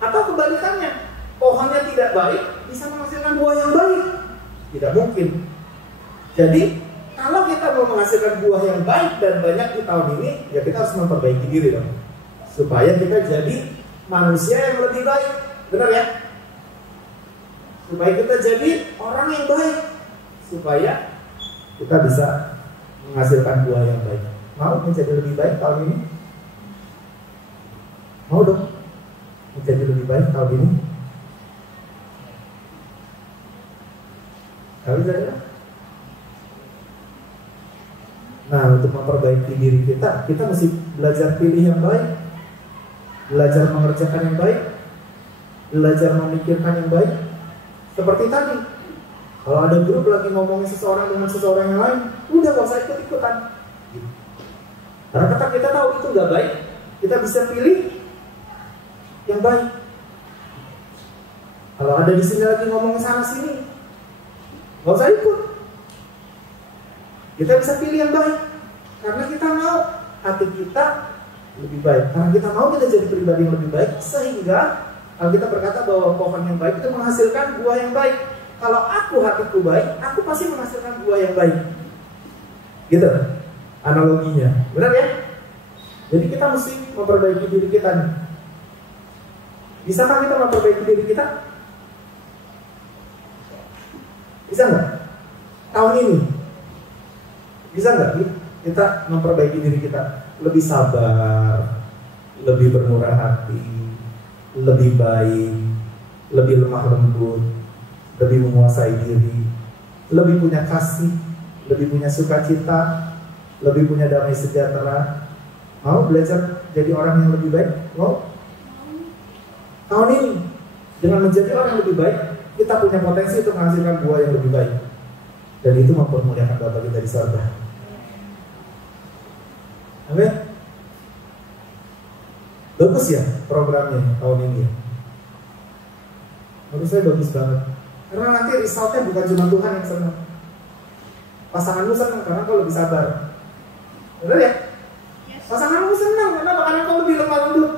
Atau kebalikannya, pohonnya tidak baik bisa menghasilkan buah yang baik, tidak mungkin. Jadi kalau kita mau menghasilkan buah yang baik dan banyak di tahun ini, ya kita harus memperbaiki diri dong, supaya kita jadi manusia yang lebih baik, benar ya? Supaya kita jadi orang yang baik, supaya kita bisa menghasilkan buah yang baik. Mau menjadi lebih baik tahun ini? Mau dong menjadi lebih baik tahun ini? Kali saja. Nah, untuk memperbaiki diri kita mesti belajar pilih yang baik, belajar mengerjakan yang baik, belajar memikirkan yang baik. Seperti tadi, Kalau ada grup lagi ngomongin seseorang dengan seseorang yang lain, udah gak usah ikut-ikutan. Karena kita tahu itu gak baik, kita bisa pilih yang baik. Kalau ada di sini lagi ngomongin sana sini, gak usah ikut. Kita bisa pilih yang baik, karena kita mau hati kita lebih baik. Karena kita mau kita jadi pribadi yang lebih baik, sehingga kalau kita berkata bahwa pohon yang baik itu menghasilkan buah yang baik. Kalau hatiku baik, aku pasti menghasilkan buah yang baik. Gitu analoginya, benar ya? Jadi kita mesti memperbaiki diri kita nih. Bisakah kita memperbaiki diri kita? Bisa nggak? Tahun ini bisa nggak kita memperbaiki diri kita? Lebih sabar, lebih bermurah hati, lebih baik, lebih lemah lembut, lebih menguasai diri, lebih punya kasih, lebih punya sukacita, lebih punya damai sejahtera. Mau belajar jadi orang yang lebih baik? Mau? Tahun ini dengan menjadi orang yang lebih baik, kita punya potensi untuk menghasilkan buah yang lebih baik, dan itu mempermuliakan Bapa kita di surga. Amin. Bagus ya programnya tahun ini. Menurut saya bagus banget. Karena nanti resultnya bukan cuma Tuhan yang senang, pasanganmu senang karena kau lebih sabar. Benar ya? Pasanganmu senang karena kau lebih lemah lembut,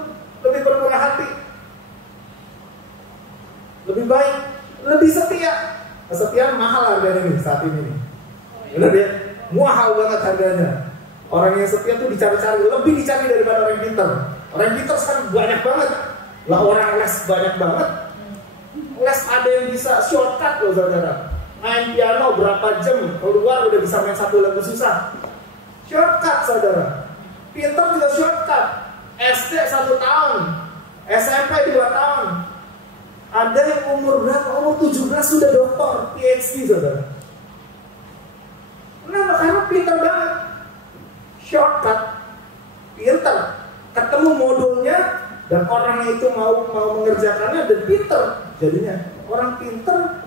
lebih bermurah hati, lebih baik, lebih setia. Kesetiaan mahal harganya nih saat ini nih. Benar ya? Mahal banget harganya. Orang yang setia tuh dicari-cari, lebih dicari daripada orang yang pintar. Orang yang pintar sekarang banyak banget. Lah orang les banyak banget. Les ada yang bisa shortcut loh saudara. Main piano berapa jam, keluar udah bisa main satu lagu susah. Shortcut saudara. Pintar juga shortcut. SD 1 tahun, SMP 2 tahun. Ada yang umur berapa? Umur 17 sudah doktor, PhD saudara. Kenapa? Karena pintar banget. Shortcut, pintar, ketemu modulnya, dan orangnya itu mau mengerjakannya dan pintar. Jadinya orang pintar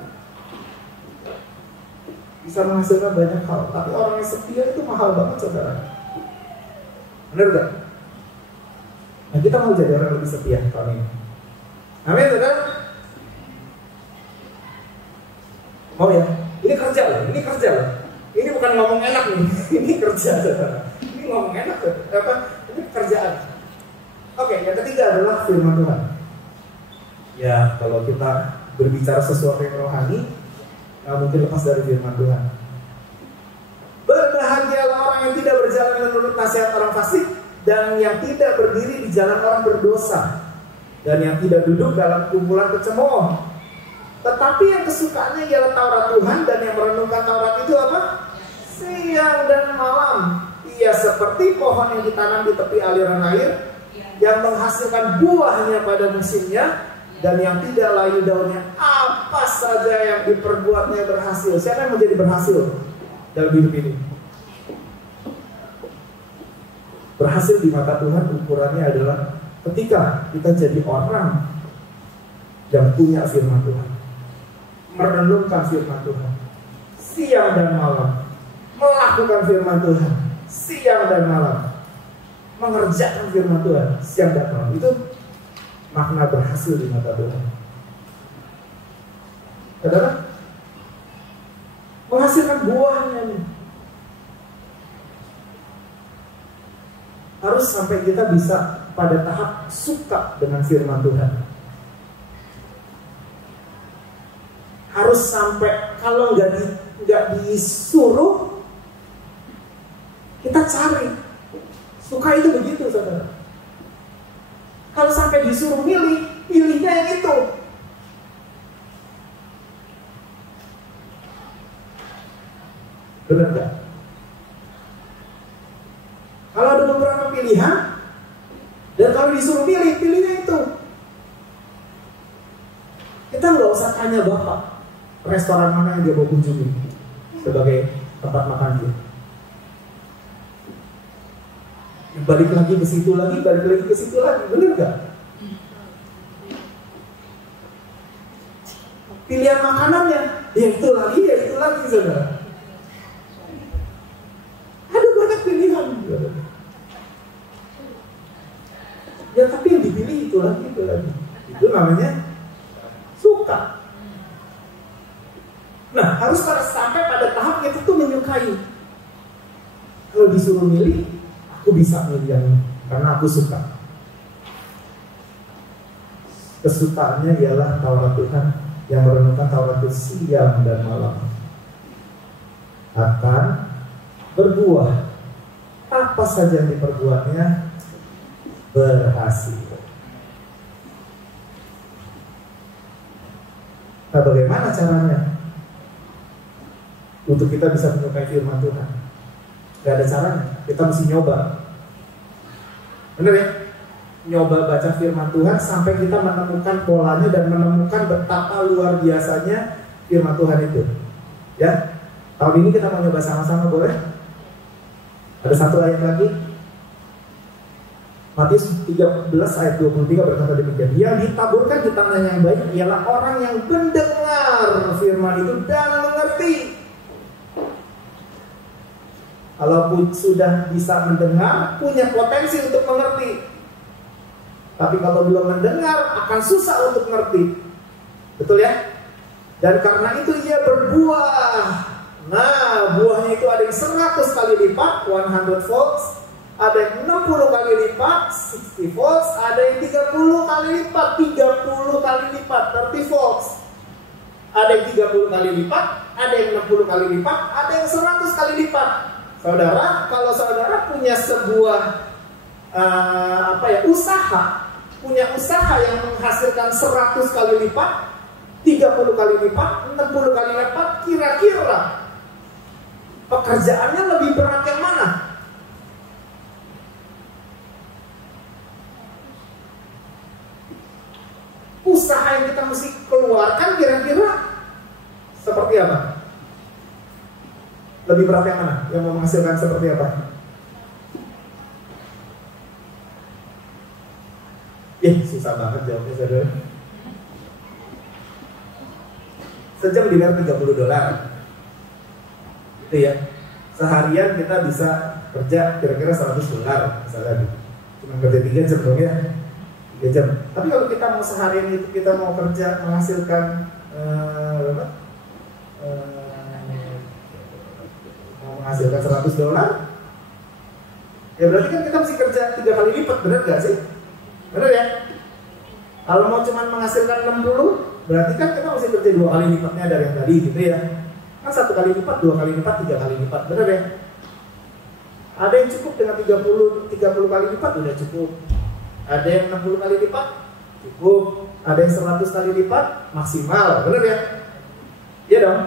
bisa menghasilkan banyak hal, tapi orang yang setia itu mahal banget saudara. Benar gak? Nah kita mau jadi orang lebih setia tahun ini. Amin saudara. Mau ya? Ini kerja loh, ini kerja loh. Ini bukan ngomong enak nih, ini kerja saudara. Ini ngomong enak tuh, apa? Ini kerjaan. Oke, yang ketiga adalah firman Tuhan. Ya, kalau kita berbicara sesuatu yang rohani, nggak mungkin lepas dari firman Tuhan. Berbahagialah orang yang tidak berjalan menurut nasihat orang fasik, dan yang tidak berdiri di jalan orang berdosa, dan yang tidak duduk dalam kumpulan pencemooh. Tetapi yang kesukaannya ialah Taurat Tuhan, dan yang merenungkan Taurat itu apa? Siang dan malam. Ia seperti pohon yang ditanam di tepi aliran air, yang menghasilkan buahnya pada musimnya, dan yang tidak layu daunnya. Apa saja yang diperbuatnya berhasil. Siapa yang menjadi berhasil dalam hidup ini? Berhasil di mata Tuhan ukurannya adalah ketika kita jadi orang yang punya firman Tuhan, merenungkan firman Tuhan siang dan malam, melakukan firman Tuhan siang dan malam, mengerjakan firman Tuhan siang dan malam. Itu makna berhasil di mata Tuhan. Saudara, menghasilkan buahnya nih. Harus sampai kita bisa pada tahap suka dengan firman Tuhan. Harus sampai kalau nggak disuruh, kita cari. Suka itu begitu, saudara. Kalau sampai disuruh milih, pilihnya yang itu. Benar nggak? Kalau ada beberapa pilihan, dan kalau disuruh pilih, pilihnya itu. Kita nggak usah tanya Bapak restoran mana yang dia mau kunjungi sebagai tempat makan dia. Balik lagi ke situ lagi, balik lagi ke situ lagi, benar nggak? Pilihan makanannya, ya itu lagi saudara. Ada banyak pilihan, saudara. Ya tapi yang dipilih itu lagi. Itu namanya suka. Nah, harus sampai pada tahap kita tuh menyukai. Kalau disuruh milih, aku bisa milih yang karena aku suka. Kesukaannya ialah Taurat Tuhan, yang merenungkan Taurat itu siang dan malam akan berbuah. Apa saja yang diperbuatnya berhasil. Nah, bagaimana caranya untuk kita bisa menyukai firman Tuhan? Gak ada caranya, kita mesti nyoba. Bener ya? Nyoba baca firman Tuhan sampai kita menemukan polanya dan menemukan betapa luar biasanya firman Tuhan itu. Ya, tahun ini kita mau nyoba sama-sama, boleh? Ada satu ayat lagi, Matius 13 ayat 23 berkata demikian. Yang ditaburkan di tanah yang baik ialah orang yang mendengar firman itu dan mengerti. Kalaupun sudah bisa mendengar, punya potensi untuk mengerti. Tapi kalau belum mendengar, akan susah untuk mengerti. Betul ya? Dan karena itu ia berbuah. Nah, buahnya itu ada yang 100 kali lipat, 100 volts. Ada yang 60 kali lipat, 60 volts. Ada yang 30 kali lipat, 30 kali lipat, 30 volts. Ada yang 30 kali lipat, ada yang 60 kali lipat, ada yang 100 kali lipat. Saudara, kalau saudara punya sebuah usaha, punya usaha yang menghasilkan 100 kali lipat, 30 kali lipat, 60 kali lipat, kira-kira pekerjaannya lebih berat yang mana? Usaha yang kita mesti keluarkan kira-kira seperti apa? Lebih berat yang mana? Yang mau menghasilkan seperti apa? Susah banget jawabnya, saudara. Sejam dibayar $30. Itu ya. Seharian kita bisa kerja kira-kira $100 misalnya. Cuma kerja 3 jam dong ya. 3 jam. Tapi kalau kita mau seharian itu kita mau kerja menghasilkan menghasilkan $100, ya berarti kan kita mesti kerja 3 kali lipat, benar gak sih? Benar ya? Kalau mau cuma menghasilkan 60, berarti kan kita mesti kerja 2 kali lipatnya dari yang tadi gitu ya. Kan 1 kali lipat, 2 kali lipat, 3 kali lipat, benar ya? Ada yang cukup dengan 30 kali lipat udah cukup. Ada yang 60 kali lipat cukup. Ada yang 100 kali lipat maksimal, benar ya? Iya dong.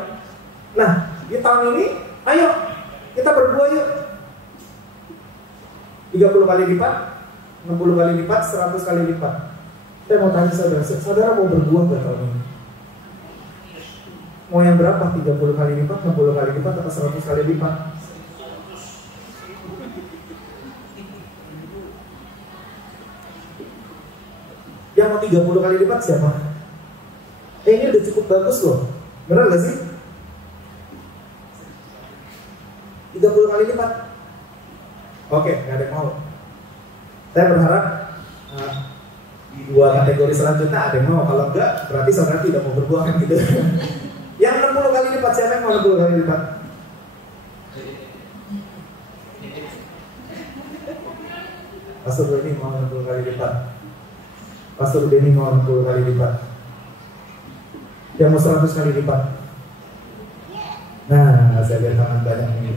Nah, di tahun ini ayo kita berbuah yuk. 30 kali lipat, 60 kali lipat, 100 kali lipat. Saya mau tanya saudara mau berbuah gak tahun ini? Mau yang berapa? 30 kali lipat, 60 kali lipat, atau 100 kali lipat? Yang mau 30 kali lipat siapa? Ini udah cukup bagus loh. Benar gak sih? 30 kali lipat. Oke, gak ada yang mau. Saya berharap di 2 kategori selanjutnya ada yang mau. Kalau enggak, berarti saudara tidak mau berbuah kan gitu. Yang 60 kali lipat, siapa yang mau 60 kali lipat? Pastor Denny mau 60 kali lipat. Pastor Denny mau 60 kali lipat. Yang mau 100 kali lipat. Nah, saya lihat tangan banyak ini.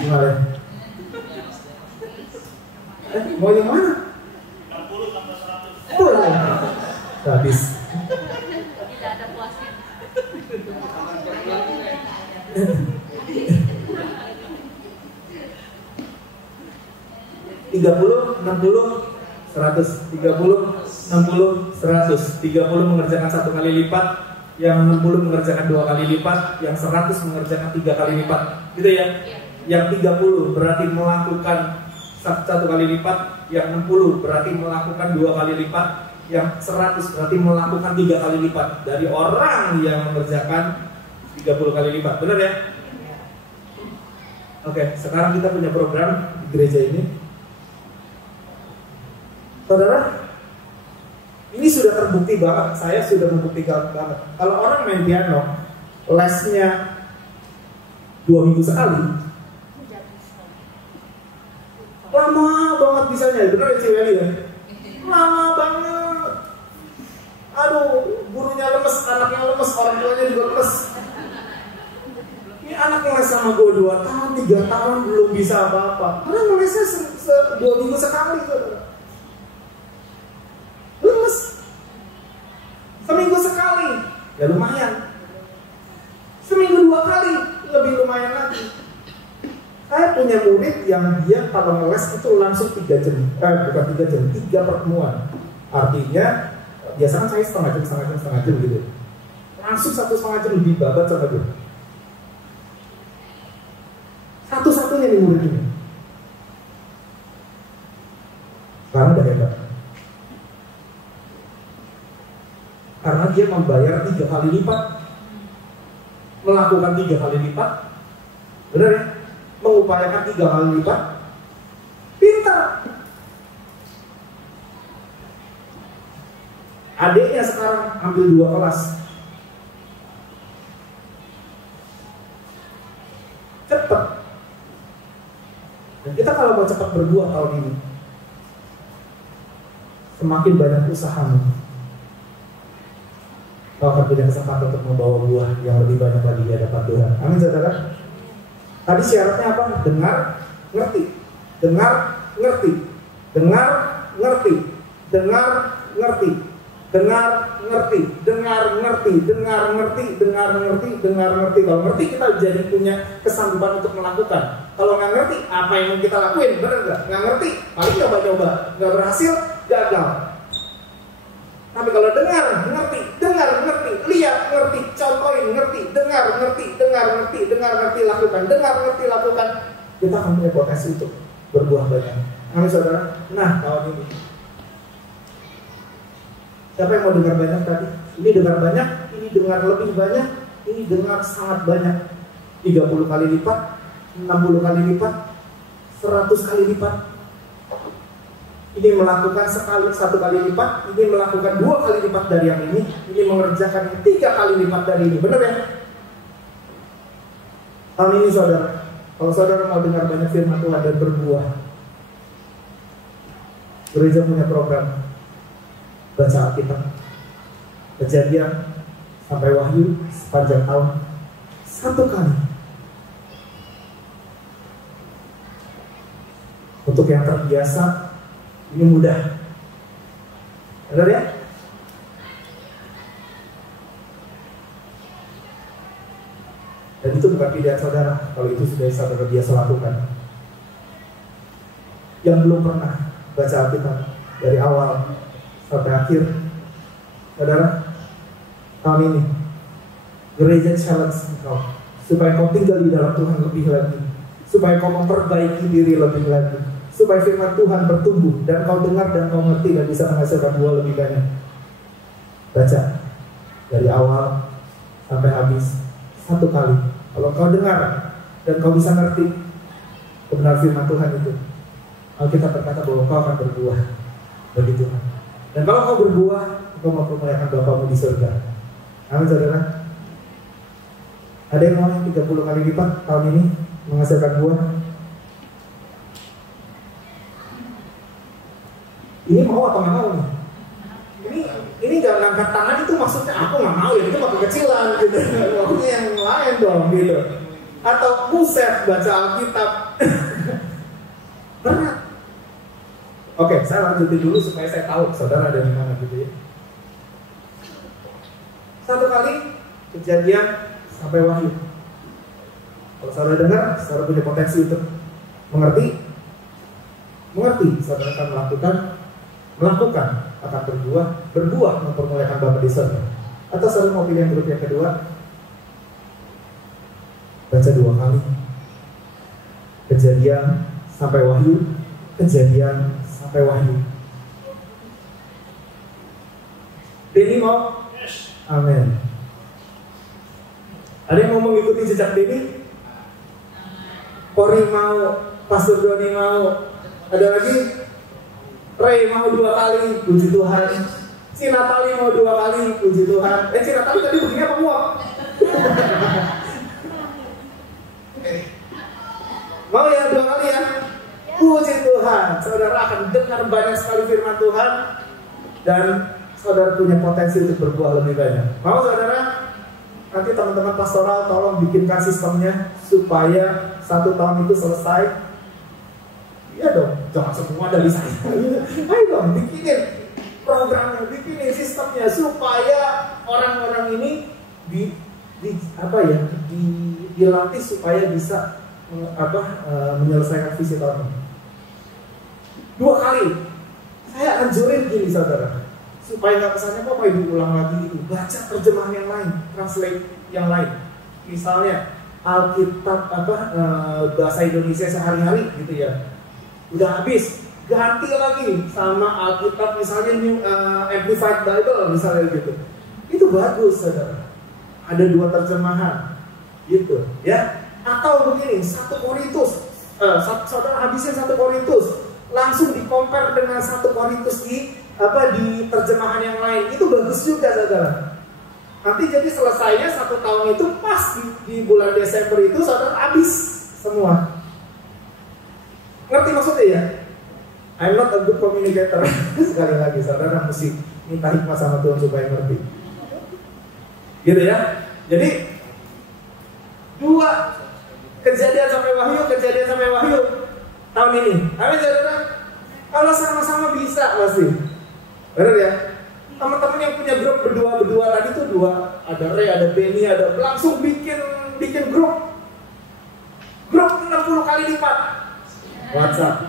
Gimana? Mau yang mana? 60 tambah 100. Boleh. Habis. Tidak ada puasnya. 30, 60, 100. 30, 60, 100. 30 mengerjakan 1 kali lipat, yang 60 mengerjakan 2 kali lipat, yang 100 mengerjakan 3 kali lipat. Gitu ya? Yang 30 berarti melakukan 1 kali lipat, yang 60 berarti melakukan 2 kali lipat, yang 100 berarti melakukan 3 kali lipat dari orang yang mengerjakan 30 kali lipat. Benar ya? Oke, sekarang kita punya program di gereja ini. Saudara, ini sudah terbukti banget. Saya sudah membuktikan banget. Kalau orang main piano, lesnya 2 minggu sekali, lama banget bisanya. Benar ya Ciweli ya? Lama banget. Aduh, gurunya lemes, anaknya lemes, orang tuanya juga lemes. Ini anak ngeles sama gue 2 tahun, 3 tahun belum bisa apa-apa. Karena ngelesnya 2 minggu sekali, saudara. Lemes. Seminggu sekali, ya lumayan. Seminggu 2 kali, lebih lumayan lagi. Saya punya murid yang dia kalau ngeles itu langsung 3 jam, bukan 3 jam, 3 pertemuan. Artinya, biasanya saya setengah jam gitu. Langsung 1,5 jam lebih babat sama gue. Satu-satunya nih murid ini. Sekarang udah hebat. Karena dia membayar 3 kali lipat, melakukan 3 kali lipat, benar ya? Mengupayakan 3 kali lipat, pintar. Adiknya sekarang ambil 2 kelas, cepet. Dan kita kalau mau cepat berbuah tahun ini, semakin banyak usahamu, kau akan punya kesempatan untuk membawa buah yang lebih banyak lagi di hadapan Tuhan. Amin, saudara. Tadi syaratnya apa? Dengar, ngerti. Dengar, ngerti. Dengar, ngerti. Dengar, ngerti. Dengar, ngerti. Dengar, ngerti. Dengar, ngerti. Dengar, ngerti. Dengar, ngerti. Kalau ngerti kita jadi punya kesanggupan untuk melakukan. Kalau nggak ngerti, apa yang kita lakuin? Benar nggak? Nggak ngerti, paling coba-coba. Nggak berhasil, gagal. Tapi kalau dengar, ngerti, lihat, ngerti, contohin, ngerti, dengar, ngerti, lakukan, dengar, ngerti, lakukan, kita akan punya potensi untuk berbuah banyak. Amin, saudara. Nah, tahun ini, siapa yang mau dengar banyak tadi? Ini dengar banyak, ini dengar lebih banyak, ini dengar sangat banyak. 30 kali lipat, 60 kali lipat, 100 kali lipat. Ini melakukan 1 kali lipat, ini melakukan 2 kali lipat dari yang ini mengerjakan 3 kali lipat dari ini. Benar ya? Tahun ini saudara, kalau saudara mau dengar banyak firman Tuhan dan berbuah, gereja punya program baca Alkitab, Kejadian sampai Wahyu sepanjang tahun 1 kali. Untuk yang terbiasa, ini mudah. Benar ya? Dan itu bukan pilihan saudara. Kalau itu sudah saudara biasa lakukan. Yang belum pernah baca Alkitab dari awal sampai akhir, saudara, tahun ini gereja challenge engkau supaya kau tinggal di dalam Tuhan lebih lagi, supaya kau memperbaiki diri lebih lagi, supaya firman Tuhan bertumbuh dan kau dengar dan kau ngerti dan bisa menghasilkan buah lebih banyak. Baca dari awal sampai habis 1 kali. Kalau kau dengar dan kau bisa ngerti kebenaran firman Tuhan itu, Alkitab berkata bahwa kau akan berbuah bagi Tuhan. Dan kalau kau berbuah, kau mau memuliakan Bapamu di surga. Amin, saudara. Ada yang mau 30 kali lipat tahun ini menghasilkan buah? Ini mau apa nggak mau nih? Ini jangan angkat tangan itu maksudnya aku nggak mau ya, itu mah kekecilan gitu. Maksudnya yang lain dong gitu. Atau buset baca Alkitab. Berat. Oke, saya lanjutin dulu supaya saya tahu saudara ada di mana gitu ya. 1 kali Kejadian sampai Wahyu. Kalau saudara dengar, saudara punya potensi untuk mengerti, saudara akan melakukan akan berbuah mempermuliakan Bapa di surga. Atau saudara mau pilih yang grup yang kedua, baca 2 kali Kejadian sampai Wahyu, Kejadian sampai Wahyu. Denny mau? Amin. Ada yang mau mengikuti jejak Denny? Pori mau, Pastor Doni mau, ada lagi? Ray mau 2 kali, puji Tuhan. Si Natali mau 2 kali, puji Tuhan. Si Natali tadi begini apa muak? Mau ya 2 kali ya? Puji Tuhan. Saudara akan dengar banyak sekali firman Tuhan dan saudara punya potensi untuk berbuah lebih banyak. Mau saudara? Nanti teman-teman pastoral tolong bikinkan sistemnya supaya 1 tahun itu selesai. Iya dong, jangan semua dari saya. Ayo dong, bikinin programnya, bikinin sistemnya supaya orang-orang ini dilatih supaya bisa menyelesaikan visi tahun ini. 2 kali. Saya anjurin gini saudara, supaya nggak kesannya kok ibu ulang lagi itu. Baca terjemahan yang lain, translate yang lain. Misalnya Alkitab bahasa Indonesia sehari-hari gitu ya. Udah habis, ganti lagi sama Alkitab misalnya New Amplified Bible misalnya gitu. Itu bagus saudara. Ada 2 terjemahan gitu ya. Atau begini, 1 Korintus, saudara habisin 1 Korintus, langsung di-compare dengan 1 Korintus di terjemahan yang lain. Itu bagus juga saudara. Nanti jadi selesainya 1 tahun itu pas di bulan Desember itu saudara habis semua. Ngerti maksudnya ya? I'm not a good communicator. Sekali lagi saudara mesti minta hikmah sama Tuhan supaya ngerti. Gitu ya. Jadi 2 Kejadian sampai Wahyu tahun ini. Amin saudara. Kalau sama-sama bisa pasti. Benar ya? Teman-teman yang punya grup berdua tadi tuh 2, ada Ray, ada Benny, ada langsung bikin grup 60 kali lipat WhatsApp.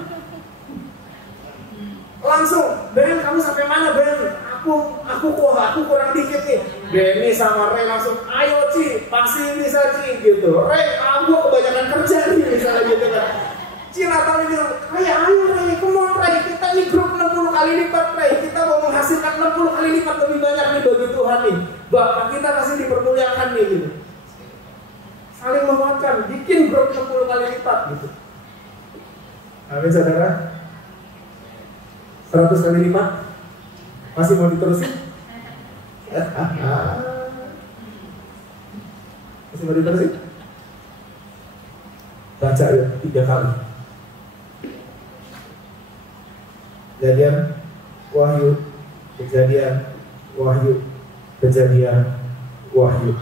Langsung, Ben kamu sampai mana Ben? Aku kurang dikit nih. Benny sama Ray langsung, ayo Ci, pasti bisa Ci gitu. Ray, aku kebanyakan kerja nih misalnya gitu kan. Ci Natal bilang, ayo Ray, come on Ray, kita nih grup 60 kali lipat Ray. Kita mau menghasilkan 60 kali lipat lebih banyak nih bagi Tuhan nih. Bapak kita pasti dipermuliakan nih gitu. Saling menguatkan, bikin grup 60 kali lipat gitu. Amin saudara. 100 kali lipat. Masih mau diterusin? Masih mau diterusin? Baca ya 3 kali. Kejadian, Wahyu, Kejadian, Wahyu, Kejadian, Wahyu.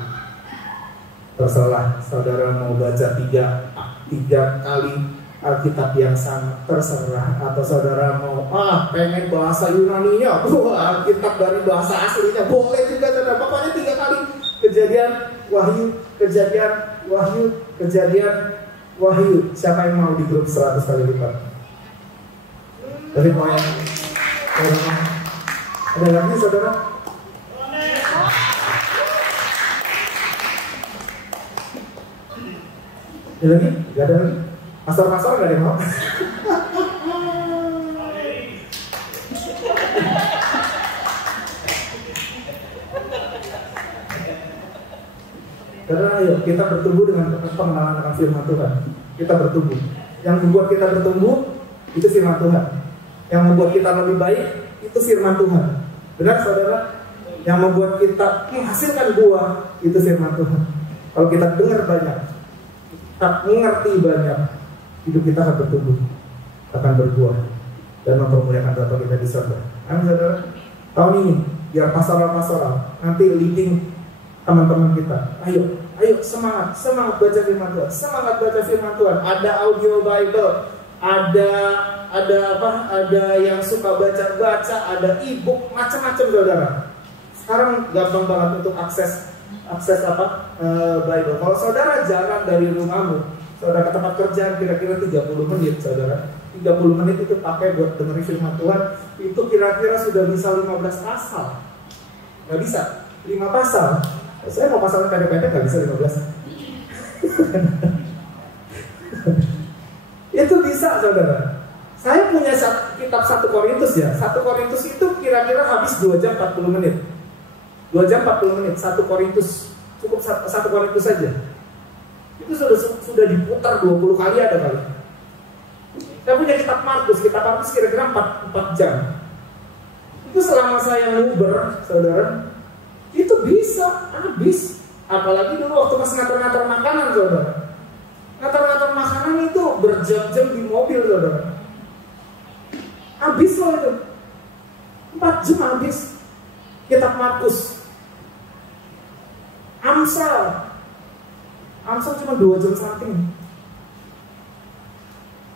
Terserah saudara mau baca 3 kali Alkitab yang sama, terserah. Atau saudara mau pengen bahasa Yunaninya, Alkitab dari bahasa aslinya, boleh juga saudara. Pokoknya 3 kali Kejadian, Wahyu, Kejadian, Wahyu, Kejadian, Wahyu. Siapa yang mau di grup 100 kali lipat? Dari mau yang ada lagi saudara? Ada lagi? Gak ada lagi? Pastor-pastor gak ada yang mau? Karena ayo kita bertumbuh dengan pengenalan akan firman Tuhan. Kita bertumbuh. Yang membuat kita bertumbuh itu firman Tuhan. Yang membuat kita lebih baik itu firman Tuhan. Benar saudara? Yang membuat kita menghasilkan buah itu firman Tuhan. Kalau kita dengar banyak, kita mengerti banyak, hidup kita akan bertumbuh, akan berbuah, dan mempermuliakan Bapa kita di surga. Amin saudara. Tahun ini biar pastoral nanti leading teman-teman kita. Ayo semangat baca firman Tuhan, semangat baca firman Tuhan. Ada audio Bible, ada yang suka baca, ada e-book, macam-macam saudara. Sekarang gampang banget untuk akses Bible. Kalau saudara jalan dari rumahmu, saudara ke tempat kerja kira-kira 30 menit saudara. 30 menit itu pakai buat dengerin firman Tuhan, itu kira-kira sudah bisa 15 pasal. Gak bisa, 5 pasal. Saya mau pasalnya pendek-pendek gak bisa 15. Itu bisa saudara. Saya punya kitab 1 Korintus ya. 1 Korintus itu kira-kira habis 2 jam 40 menit. 2 jam 40 menit, 1 Korintus. Cukup 1 Korintus saja. Itu sudah diputar 20 kali ada kali. Saya punya kitab Markus kira-kira 4 jam. Itu selama saya nguber, saudara, itu bisa habis. Apalagi dulu waktu masih ngatur-ngatur makanan, saudara. Ngatur-ngatur makanan itu berjam-jam di mobil, saudara. Habis loh itu. 4 jam habis. Kitab Markus. Amsal cuma 2 jam something.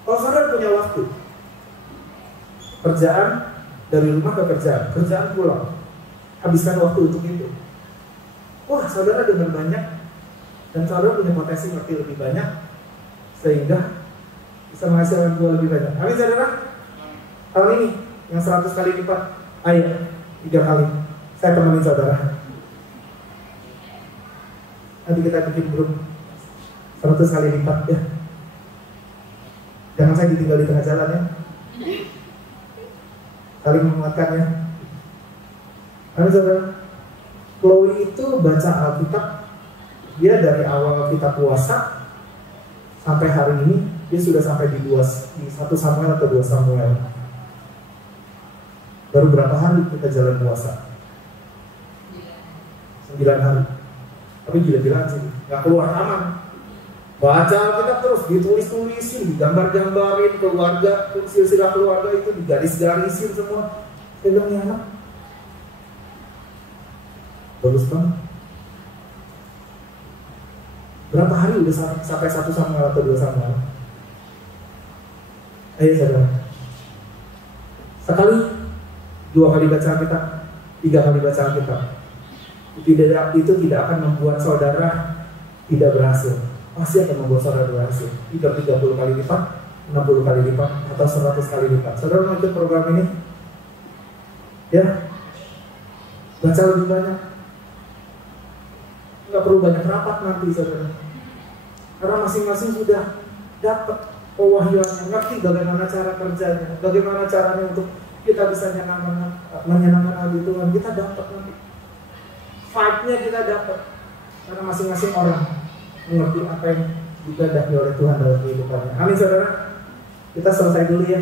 Kalau saudara punya waktu, kerjaan dari rumah ke kerjaan pulang, habiskan waktu untuk itu. Wah, saudara dengan banyak, dan saudara punya potensi ngerti lebih banyak, sehingga bisa menghasilkan buah lebih banyak. Amin, saudara. Tahun ini yang 100 kali lipat, ayo 3 kali. Saya temenin saudara. Nanti kita bikin grup 100 kali lipat ya. Jangan saya ditinggal di tengah jalan ya. Saling menguatkan ya. Karena saudara, Chloe itu baca Alkitab, dia dari awal kita puasa sampai hari ini, dia sudah sampai di 1 Samuel atau 2 Samuel. Baru berapa hari kita jalan puasa? 9 hari. Tapi gila-gilaan sih, gak keluar aman. Baca Alkitab terus, ditulis-tulisin, digambar-gambarin, keluarga, silsilah keluarga itu digaris-garisin semua. Saya bilang, ya anak, bagus banget. Berapa hari udah sampai 1 Samuel atau 2 Samuel? Ayo saudara. Sekali, 2 kali baca Alkitab, 3 kali baca Alkitab. Itu tidak akan membuat saudara tidak berhasil. Pasti akan membuat saudara berhasil. 30 kali lipat, 60 kali lipat, atau 100 kali lipat. Saudara mau ikut program ini? Ya, baca lebih banyak. Nggak perlu banyak rapat nanti, saudara. Karena masing-masing sudah dapat pewahyuannya, ngerti bagaimana cara kerjanya, bagaimana caranya untuk kita bisa menyenangkan hati Tuhan. Kita dapat nanti. Vibe-nya kita dapat. Karena masing-masing orang mengerti apa yang dikehendaki oleh Tuhan dalam kehidupannya. Amin, saudara. Kita selesai dulu ya.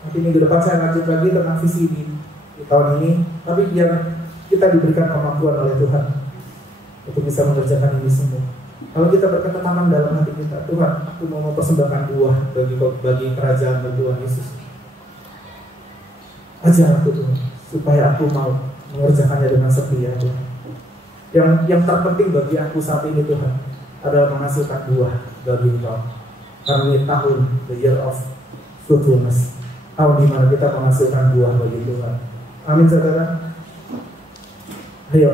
Nanti minggu depan saya lanjut lagi tentang visi di tahun ini. Tapi biar kita diberikan kemampuan oleh Tuhan untuk bisa mengerjakan ini semua. Kalau kita berketetapan dalam hati kita, Tuhan, aku mau mempersembahkan buah bagi kerajaan Tuhan Yesus. Ajar aku Tuhan, supaya aku mau mengerjakannya dengan setia Tuhan. Yang terpenting bagi aku saat ini Tuhan adalah menghasilkan buah bagi Engkau. Karena ini tahun the year of fruitfulness, tahun di mana kita menghasilkan buah bagi Tuhan. Amin, saudara. Ayo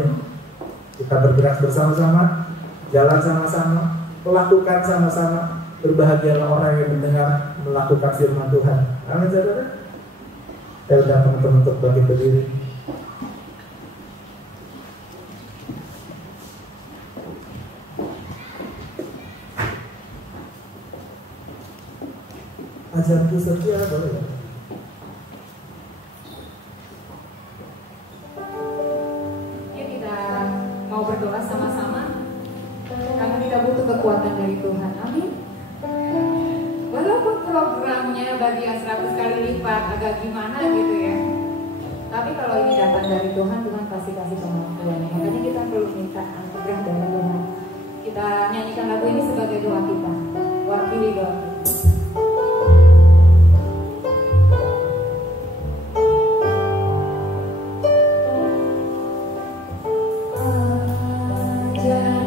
kita bergerak bersama-sama, jalan sama-sama, melakukan sama-sama. Berbahagialah orang yang mendengar melakukan firman Tuhan. Amin, saudara. Saya undang teman-teman untuk bangkit berdiri. Ajarku setia boleh ya? Yuk kita mau berdoa sama-sama. Karena kita butuh kekuatan dari Tuhan. Amin. Walaupun programnya bagi yang 100 kali lipat agak gimana gitu ya, tapi kalau ini datang dari Tuhan, Tuhan pasti kasih kemampuan. Makanya kita perlu minta anugerah dari Tuhan. Kita nyanyikan lagu ini sebagai doa kita. Wakili doa kita. Kehendak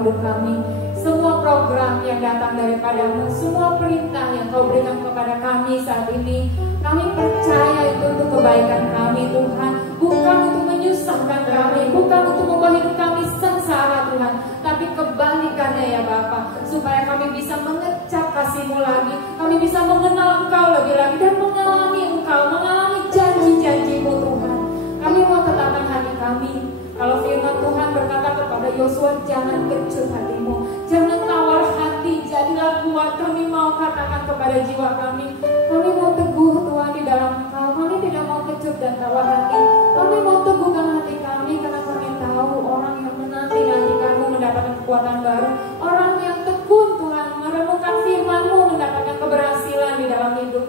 hidup kami. Semua program yang datang daripadamu, semua perintah yang kau berikan kepada kami saat ini, kami percaya itu untuk kebaikan kami Tuhan, bukan untuk menyusahkan kami, bukan untuk membuat hidup kami sengsara Tuhan, tapi kebalikannya ya Bapa, supaya kami bisa mengecap kasih-Mu lagi, kami bisa mengenal Engkau lebih lagi dan mengalami Engkau, mengalami janji-janji-Mu Tuhan. Kami mau tetapkan hati kami. Kalau firman Tuhan berkata kepada Yosua, jangan kecut hatimu, jangan tawar hati, jadilah kuat. Kami mau katakan kepada jiwa kami mau teguh Tuhan di dalam Engkau. Kami tidak mau kecut dan tawar hati. Kami mau teguhkan hati kami karena kami tahu orang yang menanti-nantikan-Mu mendapatkan kekuatan baru. Orang yang tekun Tuhan merenungkan firman-Mu mendapatkan keberhasilan di dalam hidup.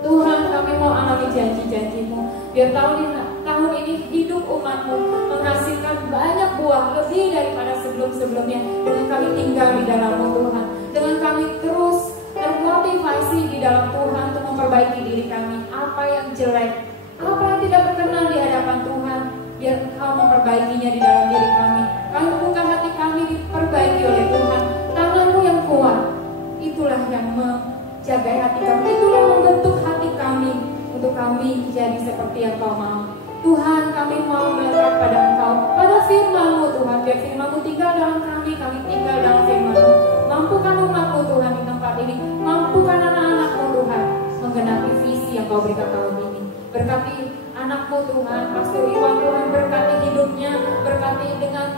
Tuhan, kami mau alami janji-janji-Mu. Biar tahun ini hidup umat-Mu menghasilkan banyak buah lebih daripada sebelum-sebelumnya. Dengan kami tinggal di dalam-Mu Tuhan, dengan kami terus termotivasi di dalam Tuhan untuk memperbaiki diri kami. Apa yang jelek, apa yang tidak berkenan di hadapan Tuhan, biar Engkau memperbaikinya di dalam diri kami. Kami buka hati kami diperbaiki oleh Tuhan. Tangan-Mu yang kuat, itulah yang menjaga hati kami, itulah yang membentuk hati kami untuk kami jadi seperti yang Kau mau. Tuhan, kami mau melekat pada Engkau, pada firman-Mu Tuhan. Biar firman-Mu tinggal dalam kami tinggal dalam firman-Mu. Mampukan umat-Mu Tuhan di tempat ini, mampukan anak-anak-Mu Tuhan menggenapi visi yang Kau berikan tahun ini. Berkati anak-Mu Tuhan, Pastor Iwan Tuhan, berkati hidupnya, berkati dengan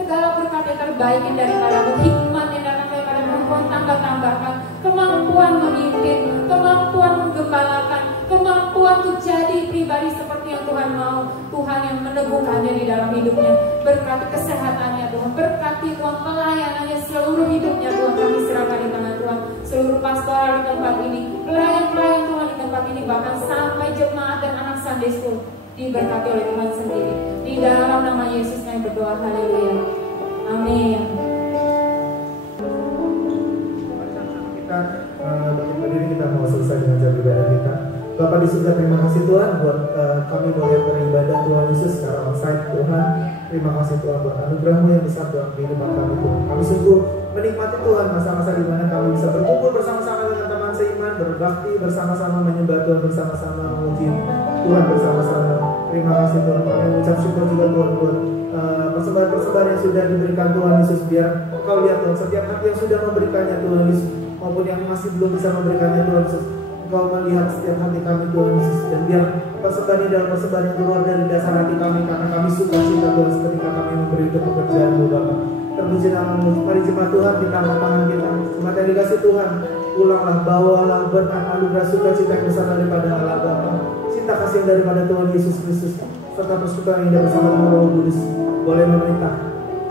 segala berkat yang terbaik daripada-Mu, hikmat yang datang daripada-Mu. Tuhan, tambah-tambahkan kemampuan memimpin, kemampuan menggembalakan, kemampuan untuk jadi pribadi seperti yang Tuhan mau. Tuhan yang meneguhkannya di dalam hidupnya. Berkati kesehatannya Tuhan, berkati Tuhan pelayanannya, seluruh hidupnya Tuhan kami serahkan di tangan Tuhan. Seluruh pastoral di tempat ini, pelayan-pelayan Tuhan di tempat ini, bahkan sampai jemaat dan anak Sunday School diberkati oleh Tuhan sendiri. Di dalam nama Yesus kami berdoa, haleluya, amin. Kita mau selesai dengan jam ibadah kita. Bapak di surga, terima kasih Tuhan buat kami boleh beribadah Tuhan Yesus secara onsite Tuhan. Terima kasih Tuhan buat anugerah-Mu yang besar dalam kehidupan kami Tuhan. Kami sungguh menikmati Tuhan masa-masa di mana kami bisa berkumpul bersama-sama dengan teman seiman, berbakti bersama-sama, menyembah Tuhan bersama-sama, memuji Tuhan bersama-sama. Terima kasih Tuhan. Kami mengucap syukur juga Tuhan buat persembahan-persembahan yang sudah diberikan Tuhan Yesus. Biar Engkau lihat Tuhan, setiap hati yang sudah memberikannya Tuhan Yesus, maupun yang masih belum bisa memberikannya Tuhan Yesus, Engkau melihat setiap hati kami Tuhan Yesus. Dan biar persembahan ini adalah persembahan yang keluar dari dasar hati kami, karena kami suka cinta Tuhan ketika kami memberi untuk pekerjaan-Mu Bapa. Terpuji nama-Mu. Mari jemaat Tuhan, kita angkat tangan kita. Jemaat yang dikasih Tuhan, pulanglah, bawalah berkat anugerah sukacita yang besar daripada Allah Bapa, cinta kasih yang daripada Tuhan Yesus Kristus, serta persekutuan yang bersama dengan Roh Kudus boleh memerintah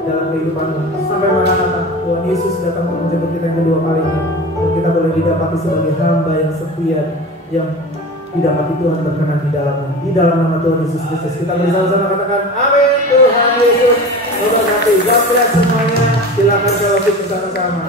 dalam kehidupanmu sampai Maranatha. Tuhan Yesus datang untuk menjemput kita yang kedua kalinya, dan kita boleh didapati sebagai hamba yang setia, yang didapati Tuhan berkenan di dalamnya. Di dalam nama Tuhan Yesus Kristus kita bersama-sama katakan amin. Tuhan Yesus memberkati. God bless semuanya. Silakan fellowship bersama-sama.